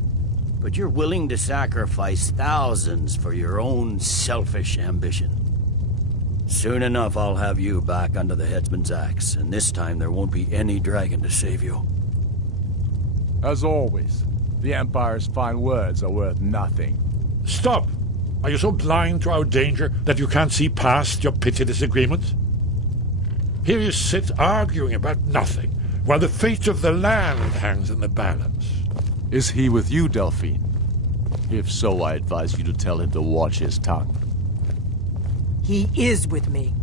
But you're willing to sacrifice thousands for your own selfish ambition. Soon enough, I'll have you back under the headsman's axe, and this time there won't be any dragon to save you. As always, the Empire's fine words are worth nothing. Stop! Are you so blind to our danger that you can't see past your petty disagreements? Here you sit arguing about nothing, while the fate of the land hangs in the balance. Is he with you, Delphine? If so, I advise you to tell him to watch his tongue. He is with me.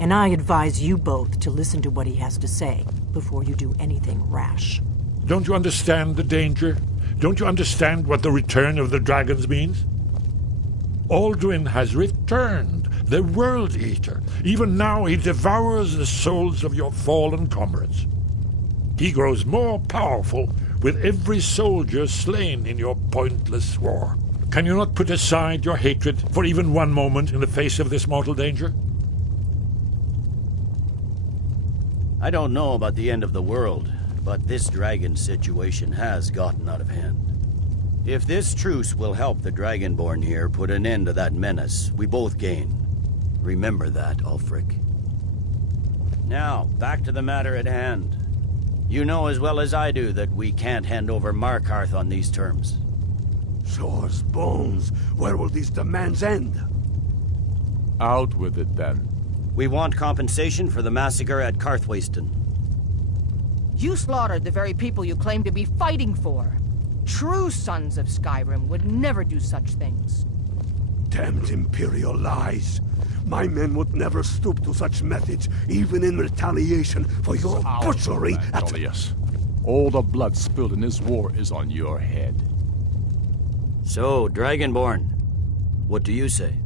And I advise you both to listen to what he has to say before you do anything rash. Don't you understand the danger? Don't you understand what the return of the dragons means? Alduin has returned, the World Eater. Even now he devours the souls of your fallen comrades. He grows more powerful with every soldier slain in your pointless war. Can you not put aside your hatred for even one moment in the face of this mortal danger? I don't know about the end of the world, but this dragon situation has gotten out of hand. If this truce will help the Dragonborn here put an end to that menace, we both gain. Remember that, Ulfric. Now, back to the matter at hand. You know as well as I do that we can't hand over Markarth on these terms. Swords, bones, where will these demands end? Out with it, then. We want compensation for the massacre at Karthwasten. You slaughtered the very people you claim to be fighting for. True sons of Skyrim would never do such things. Damned Imperial lies. My men would never stoop to such methods, even in retaliation for your butchery at... Tullius. All the blood spilled in this war is on your head. So, Dragonborn, what do you say?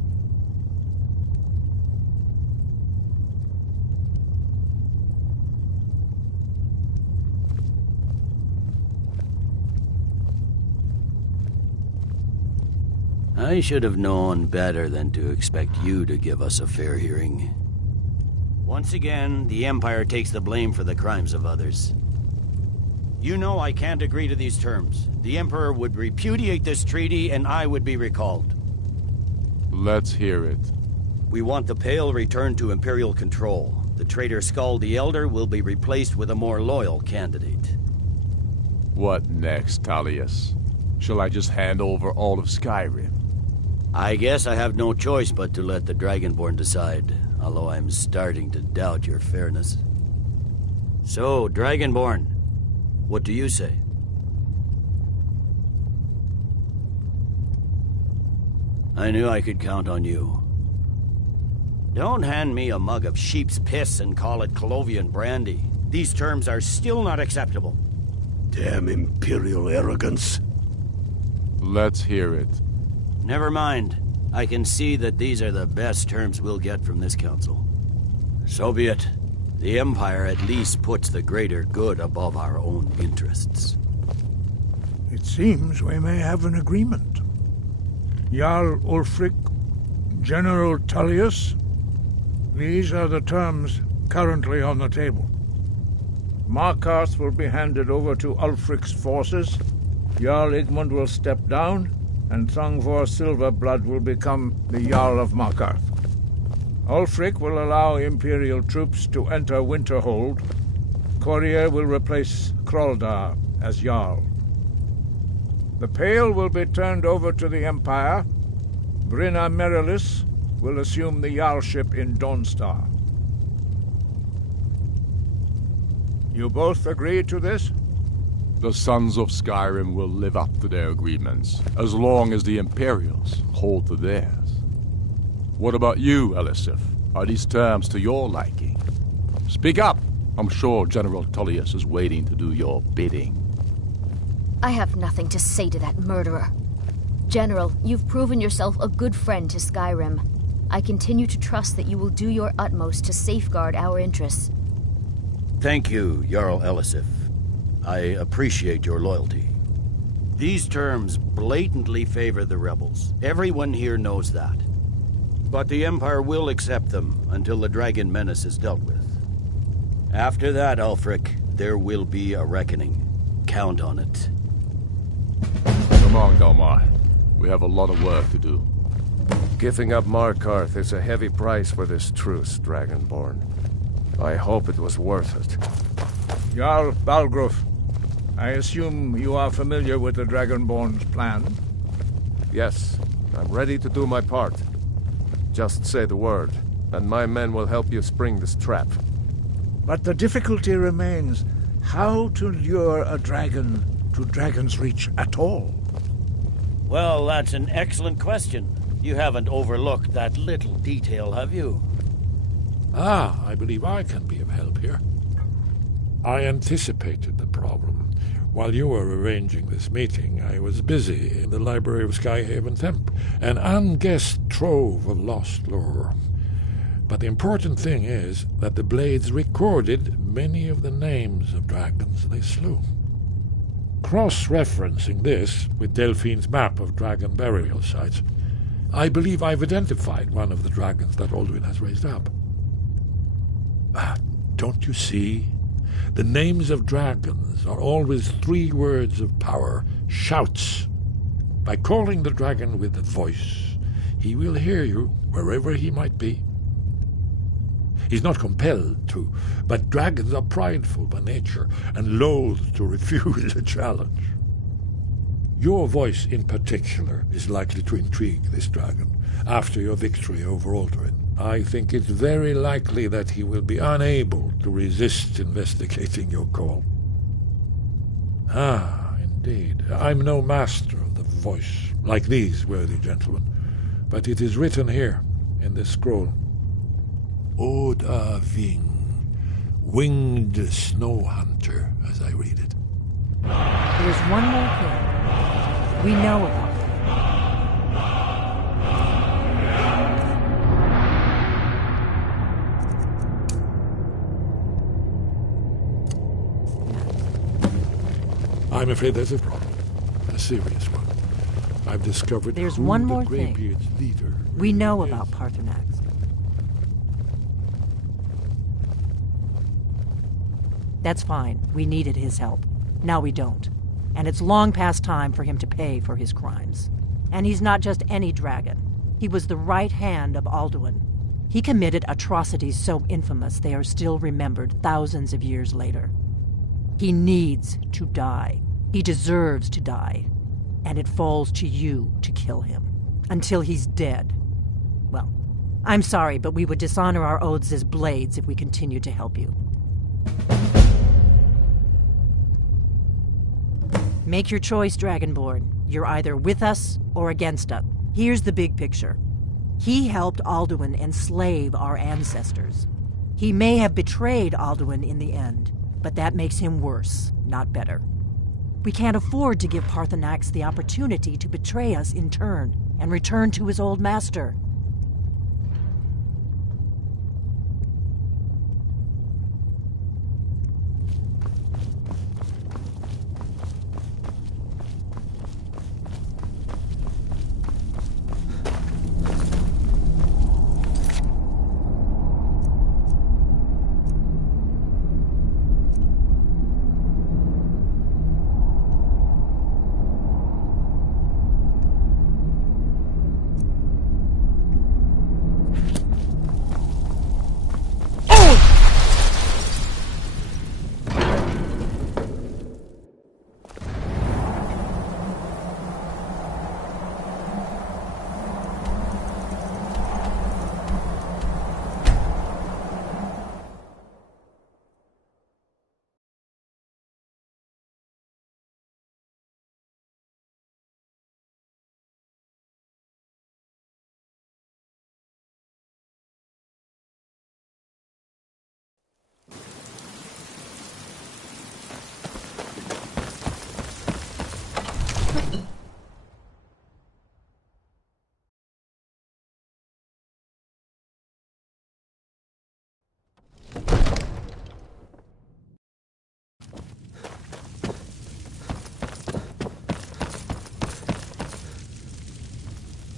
I should have known better than to expect you to give us a fair hearing. Once again, the Empire takes the blame for the crimes of others. You know I can't agree to these terms. The Emperor would repudiate this treaty and I would be recalled. Let's hear it. We want the Pale returned to Imperial control. The traitor Skull the Elder will be replaced with a more loyal candidate. What next, Tullius? Shall I just hand over all of Skyrim? I guess I have no choice but to let the Dragonborn decide, although I'm starting to doubt your fairness. So, Dragonborn, what do you say? I knew I could count on you. Don't hand me a mug of sheep's piss and call it Colovian brandy. These terms are still not acceptable. Damn imperial arrogance. Let's hear it. Never mind. I can see that these are the best terms we'll get from this council. So be it. The Empire at least puts the greater good above our own interests. It seems we may have an agreement. Jarl Ulfric, General Tullius, these are the terms currently on the table. Markarth will be handed over to Ulfric's forces, Jarl Igmund will step down, and Thongvor Silverblood will become the Jarl of Markarth. Ulfric will allow Imperial troops to enter Winterhold. Courier will replace Kroldar as Jarl. The Pale will be turned over to the Empire. Brinna Merilis will assume the Jarlship in Dawnstar. You both agree to this? The Sons of Skyrim will live up to their agreements, as long as the Imperials hold to theirs. What about you, Elisif? Are these terms to your liking? Speak up! I'm sure General Tullius is waiting to do your bidding. I have nothing to say to that murderer. General, you've proven yourself a good friend to Skyrim. I continue to trust that you will do your utmost to safeguard our interests. Thank you, Jarl Elisif. I appreciate your loyalty. These terms blatantly favor the rebels. Everyone here knows that. But the Empire will accept them until the Dragon Menace is dealt with. After that, Ulfric, there will be a reckoning. Count on it. Come on, Galmar. We have a lot of work to do. Giving up Markarth is a heavy price for this truce, Dragonborn. I hope it was worth it. Jarl Balgruf, I assume you are familiar with the Dragonborn's plan? Yes, I'm ready to do my part. Just say the word, and my men will help you spring this trap. But the difficulty remains how to lure a dragon to Dragon's Reach at all. Well, that's an excellent question. You haven't overlooked that little detail, have you? Ah, I believe I can be of help here. I anticipated the problem. While you were arranging this meeting, I was busy in the library of Skyhaven Temp, an unguessed trove of lost lore. But the important thing is that the Blades recorded many of the names of dragons they slew. Cross-referencing this with Delphine's map of dragon burial sites, I believe I've identified one of the dragons that Alduin has raised up. Don't you see? The names of dragons are always 3 words of power, shouts. By calling the dragon with a voice, he will hear you wherever he might be. He's not compelled to, but dragons are prideful by nature and loath to refuse a challenge. Your voice in particular is likely to intrigue this dragon after your victory over Alduin. I think it's very likely that he will be unable to resist investigating your call. Ah, indeed. I'm no master of the voice, like these worthy gentlemen, but it is written here in this scroll. Oda Ving, winged snow hunter, as I read it. There's one more thing we know about him. I'm afraid there's a problem. A serious one. I've discovered There's who one the more thing Greybeard's leader we know about Paarthurnax. That's fine. We needed his help. Now we don't. And it's long past time for him to pay for his crimes. And he's not just any dragon. He was the right hand of Alduin. He committed atrocities so infamous they are still remembered thousands of years later. He needs to die. He deserves to die. and it falls to you to kill him. Until he's dead. Well, I'm sorry, but we would dishonor our oaths as blades if we continued to help you. Make your choice, Dragonborn. You're either with us or against us. Here's the big picture. He helped Alduin enslave our ancestors. He may have betrayed Alduin in the end, but that makes him worse, not better. We can't afford to give Parthenax the opportunity to betray us in turn and return to his old master.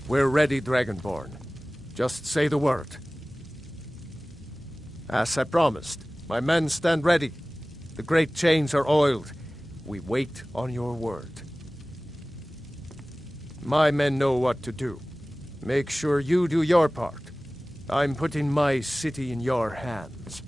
We're ready, Dragonborn. Just say the word. As I promised, my men stand ready. The great chains are oiled. We wait on your word. My men know what to do. Make sure you do your part. I'm putting my city in your hands.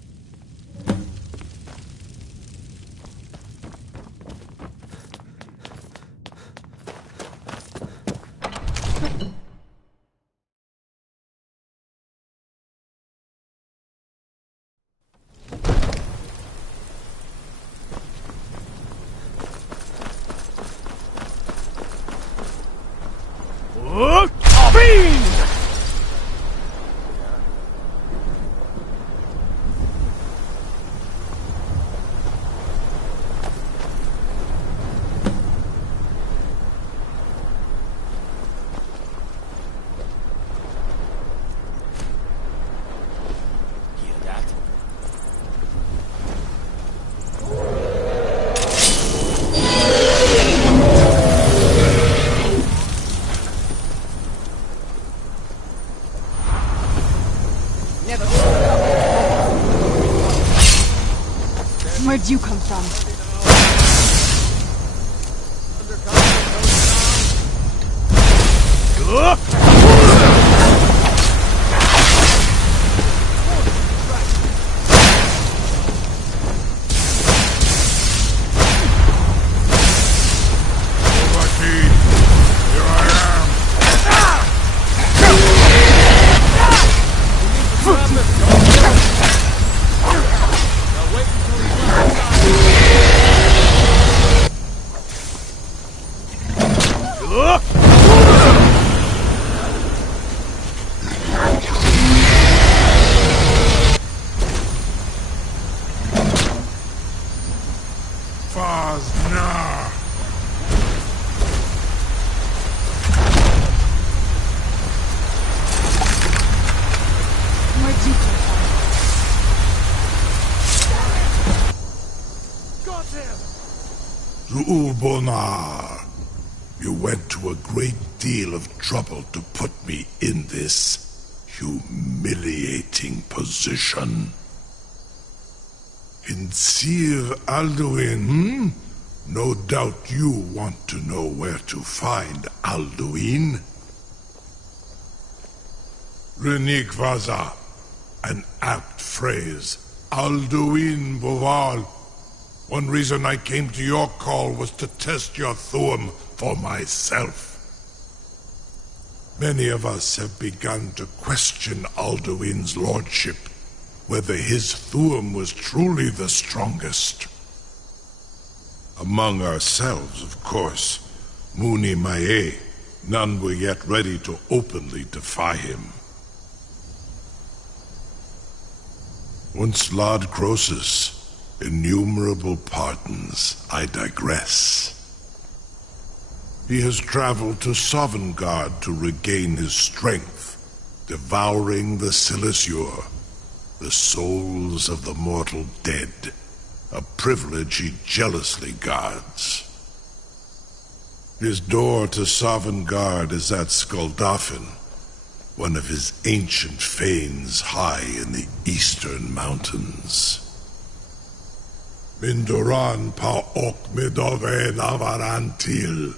Where'd you come from? Ulbonar, you went to a great deal of trouble to put me in this humiliating position. In Sir Alduin, no doubt you want to know where to find Alduin. Renikvaza, an apt phrase. Alduin Boval. One reason I came to your call was to test your Thuum for myself. Many of us have begun to question Alduin's lordship, whether his Thuum was truly the strongest. Among ourselves, of course, Muni Mae, none were yet ready to openly defy him. Once Lord Croesus, innumerable pardons, I digress. He has traveled to Sovngarde to regain his strength, devouring the Silesure, the souls of the mortal dead, a privilege he jealously guards. His door to Sovngarde is at Skuldafn, one of his ancient fanes high in the eastern mountains. Mindoran pa ok midove navarantil.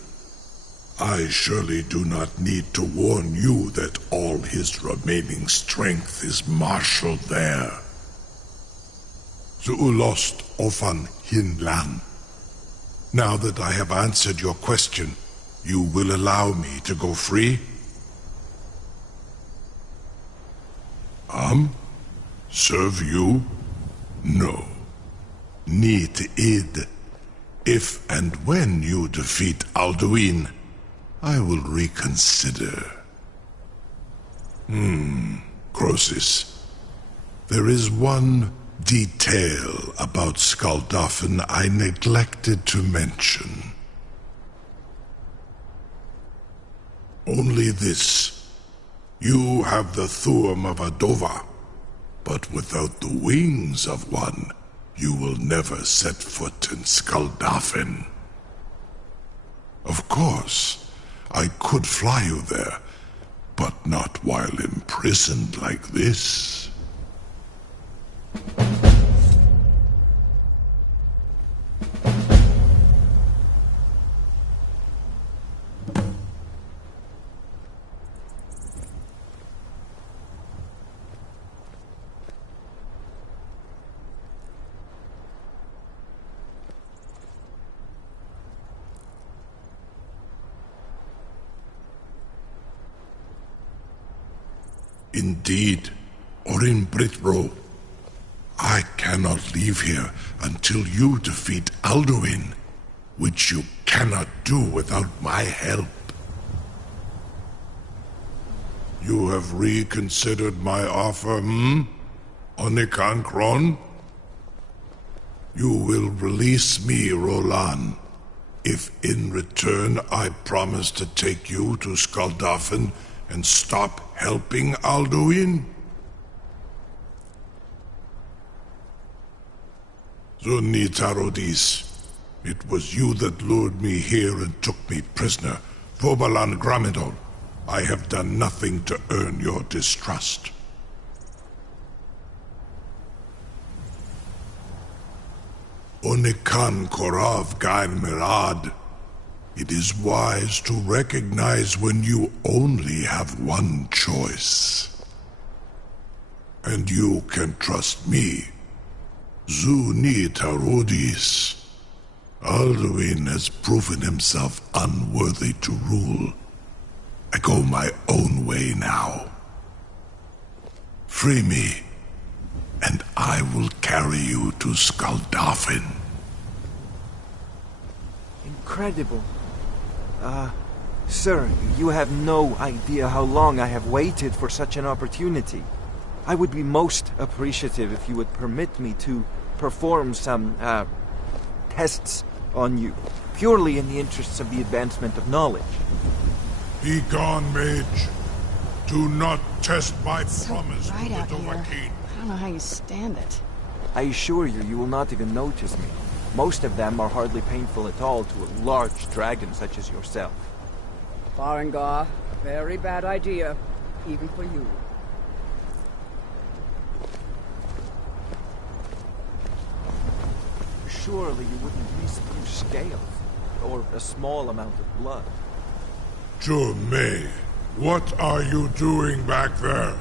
I surely do not need to warn you that all his remaining strength is marshaled there. Zuulost ofan hinlan. Now that I have answered your question, you will allow me to go free? Serve you? No. Need id. If and when you defeat Alduin, I will reconsider. Croesus. There is one detail about Skuldafn I neglected to mention. Only this. You have the Thuum of Adova, but without the wings of one, you will never set foot in Skuldafn. Of course, I could fly you there, but not while imprisoned like this. Indeed, Orin Britbro, I cannot leave here until you defeat Alduin, which you cannot do without my help. You have reconsidered my offer, Onikan Kron? You will release me, Roland, if in return I promise to take you to Skuldafn and stop helping Alduin? Zunitarodis, it was you that lured me here and took me prisoner. Vobalan Gramidol, I have done nothing to earn your distrust. Onikan Korav Gain Mirad. It is wise to recognize when you only have one choice. And you can trust me. Zunitarodis. Alduin has proven himself unworthy to rule. I go my own way now. Free me, and I will carry you to Skuldafn. Incredible. Sir, you have no idea how long I have waited for such an opportunity. I would be most appreciative if you would permit me to perform some, tests on you, purely in the interests of the advancement of knowledge. Be gone, mage. Do not test my promise Right to out the here. Dovahkiin. I don't know how you stand it. I assure you, you will not even notice me. Most of them are hardly painful at all to a large dragon such as yourself. Farengar, very bad idea, even for you. Surely you wouldn't miss a few scales, or a small amount of blood. May, what are you doing back there?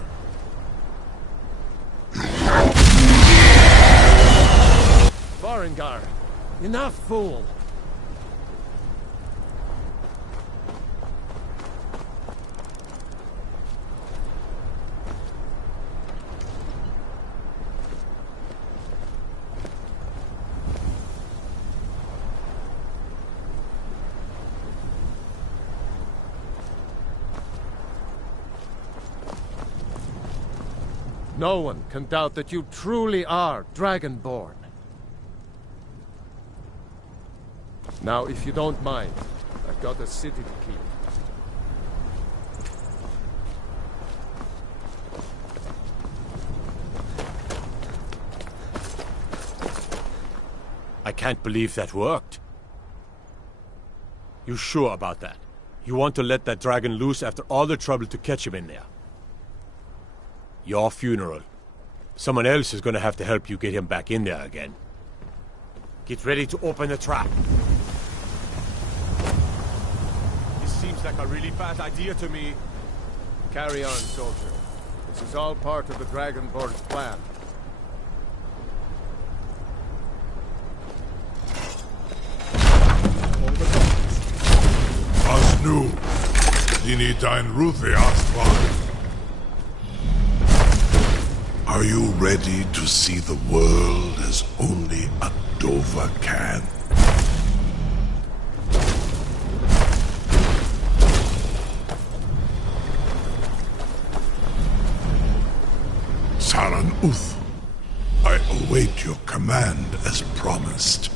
Farengar, Enough, fool! No one can doubt that you truly are Dragonborn. Now, if you don't mind, I've got a city to keep. I can't believe that worked. You sure about that? You want to let that dragon loose after all the trouble to catch him in there? Your funeral. Someone else is gonna have to help you get him back in there again. Get ready to open the trap. This seems like a really bad idea to me. Carry on, soldier. This is all part of the Dragonborn's plan. Was nu, dini dein Ruthi Astral. Are you ready to see the world as only a Dova can? Saran Uth, I await your command as promised.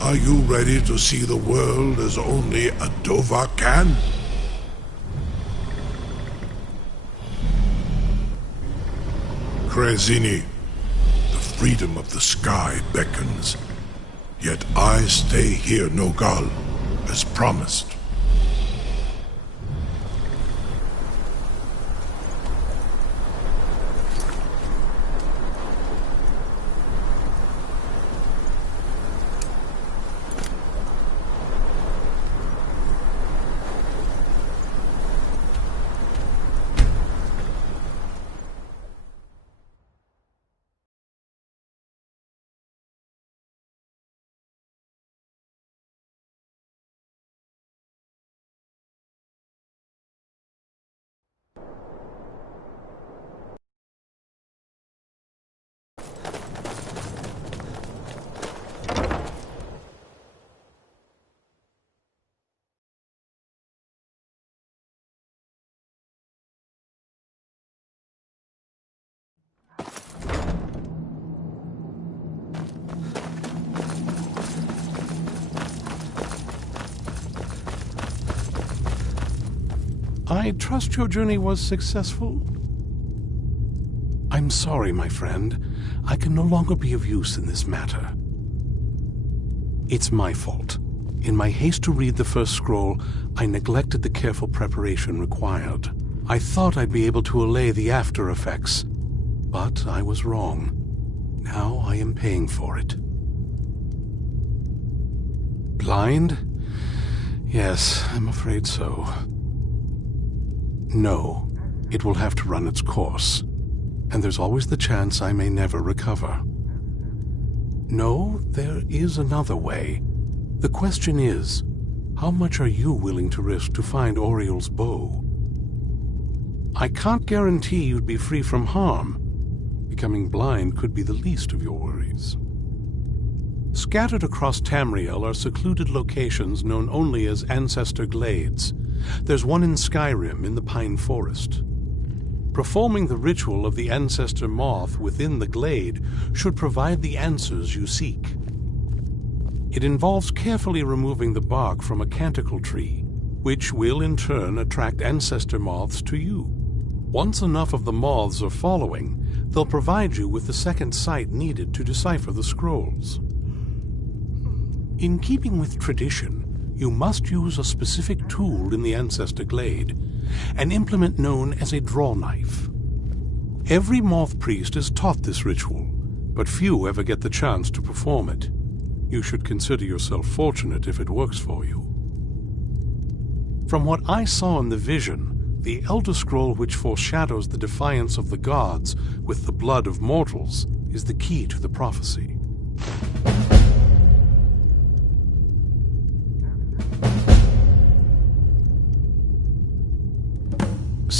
Are you ready to see the world as only a Dova can? Krezini, the freedom of the sky beckons. Yet I stay here, Nogal, as promised. I trust your journey was successful? I'm sorry, my friend. I can no longer be of use in this matter. It's my fault. In my haste to read the first scroll, I neglected the careful preparation required. I thought I'd be able to allay the after effects, but I was wrong. Now I am paying for it. Blind? Yes, I'm afraid so. No, it will have to run its course, and there's always the chance I may never recover. No, there is another way. The question is, how much are you willing to risk to find Oriel's bow? I can't guarantee you'd be free from harm. Becoming blind could be the least of your worries. Scattered across Tamriel are secluded locations known only as Ancestor Glades. There's one in Skyrim in the Pine Forest. Performing the ritual of the Ancestor Moth within the glade should provide the answers you seek. It involves carefully removing the bark from a canticle tree, which will in turn attract Ancestor Moths to you. Once enough of the moths are following, they'll provide you with the second sight needed to decipher the scrolls. In keeping with tradition, you must use a specific tool in the Ancestor Glade, an implement known as a draw knife. Every moth priest is taught this ritual, but few ever get the chance to perform it. You should consider yourself fortunate if it works for you. From what I saw in the vision, the Elder Scroll which foreshadows the defiance of the gods with the blood of mortals is the key to the prophecy.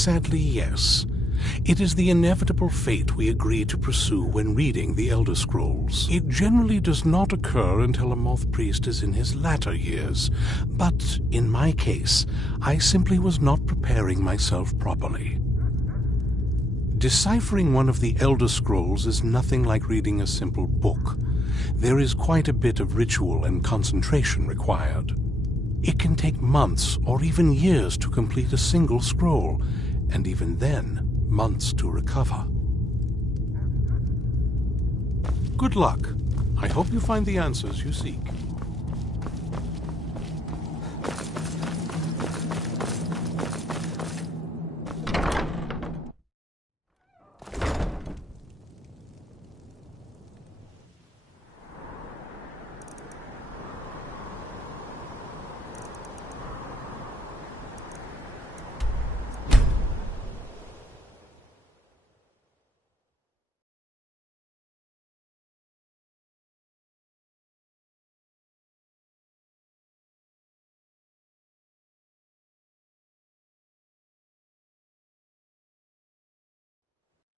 Sadly, yes. It is the inevitable fate we agree to pursue when reading the Elder Scrolls. It generally does not occur until a moth priest is in his latter years, but in my case, I simply was not preparing myself properly. Deciphering one of the Elder Scrolls is nothing like reading a simple book. There is quite a bit of ritual and concentration required. It can take months or even years to complete a single scroll, and even then, months to recover. Good luck. I hope you find the answers you seek.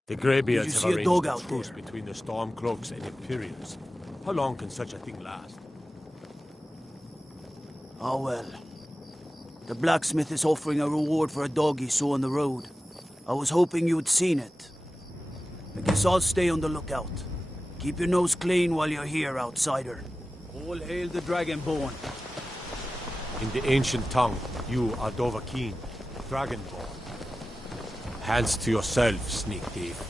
The Greybeards Did you have see a arranged dog a out truce there? between the Stormcloaks and Imperials. How long can such a thing last? Oh well. The blacksmith is offering a reward for a dog he saw on the road. I was hoping you'd seen it. I guess I'll stay on the lookout. Keep your nose clean while you're here, outsider. All hail the Dragonborn. In the ancient tongue, you are Dovahkiin, Dragonborn. Hands to yourself, sneak thief.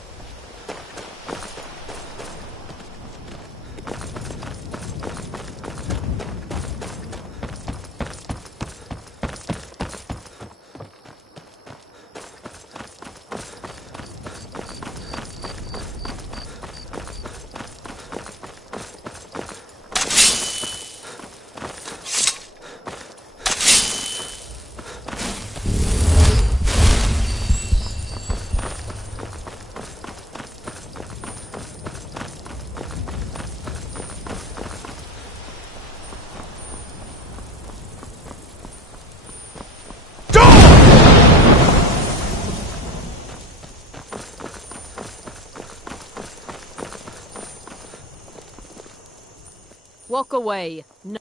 Walk away. No.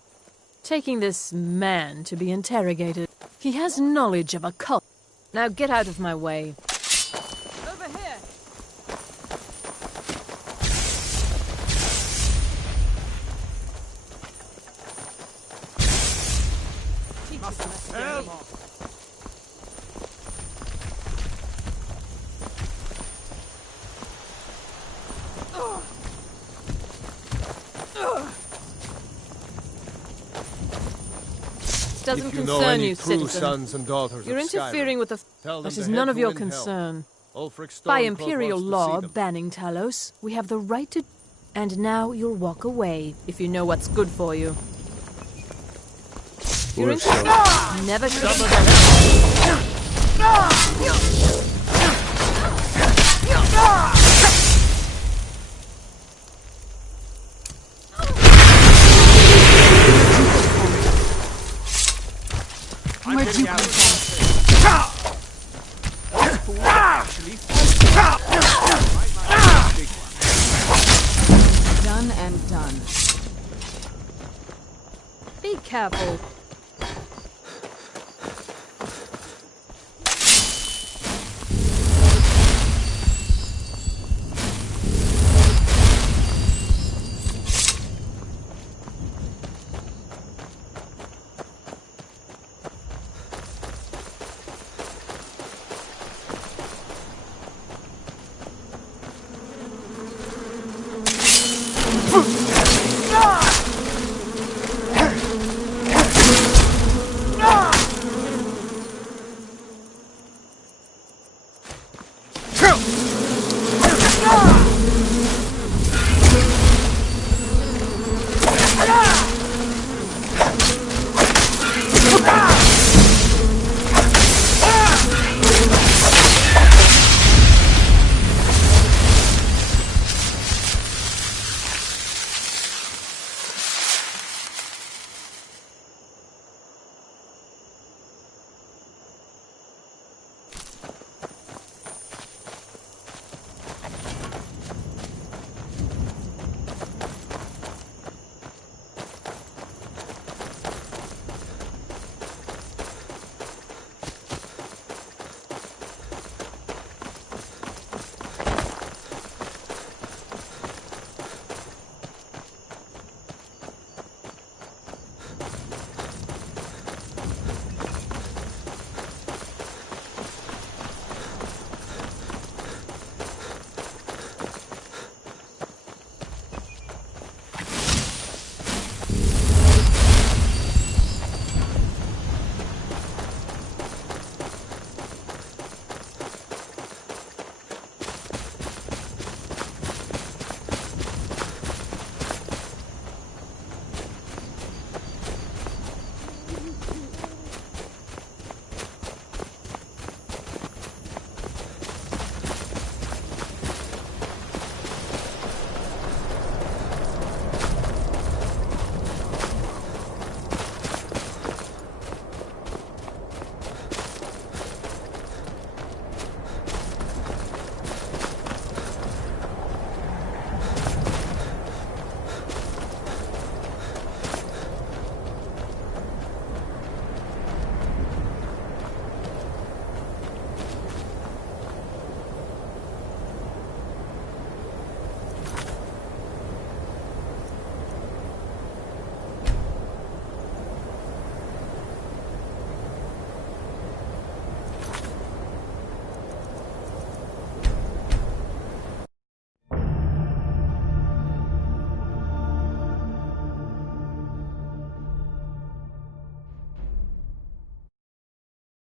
Taking this man to be interrogated. He has knowledge of a cult. Now get out of my way. Over here! Help! Doesn't If you know concern any you, true citizen. sons and daughters You're of interfering Skyrim, with the... tell them That to is head none of to your Windhelm. concern. Ulfric By Stormcloak imperial wants to law see them. banning Talos, we have the right to... And now you'll walk away, if you know what's good for you. You're interested? Never should have Where'd you come Done and done. Be careful.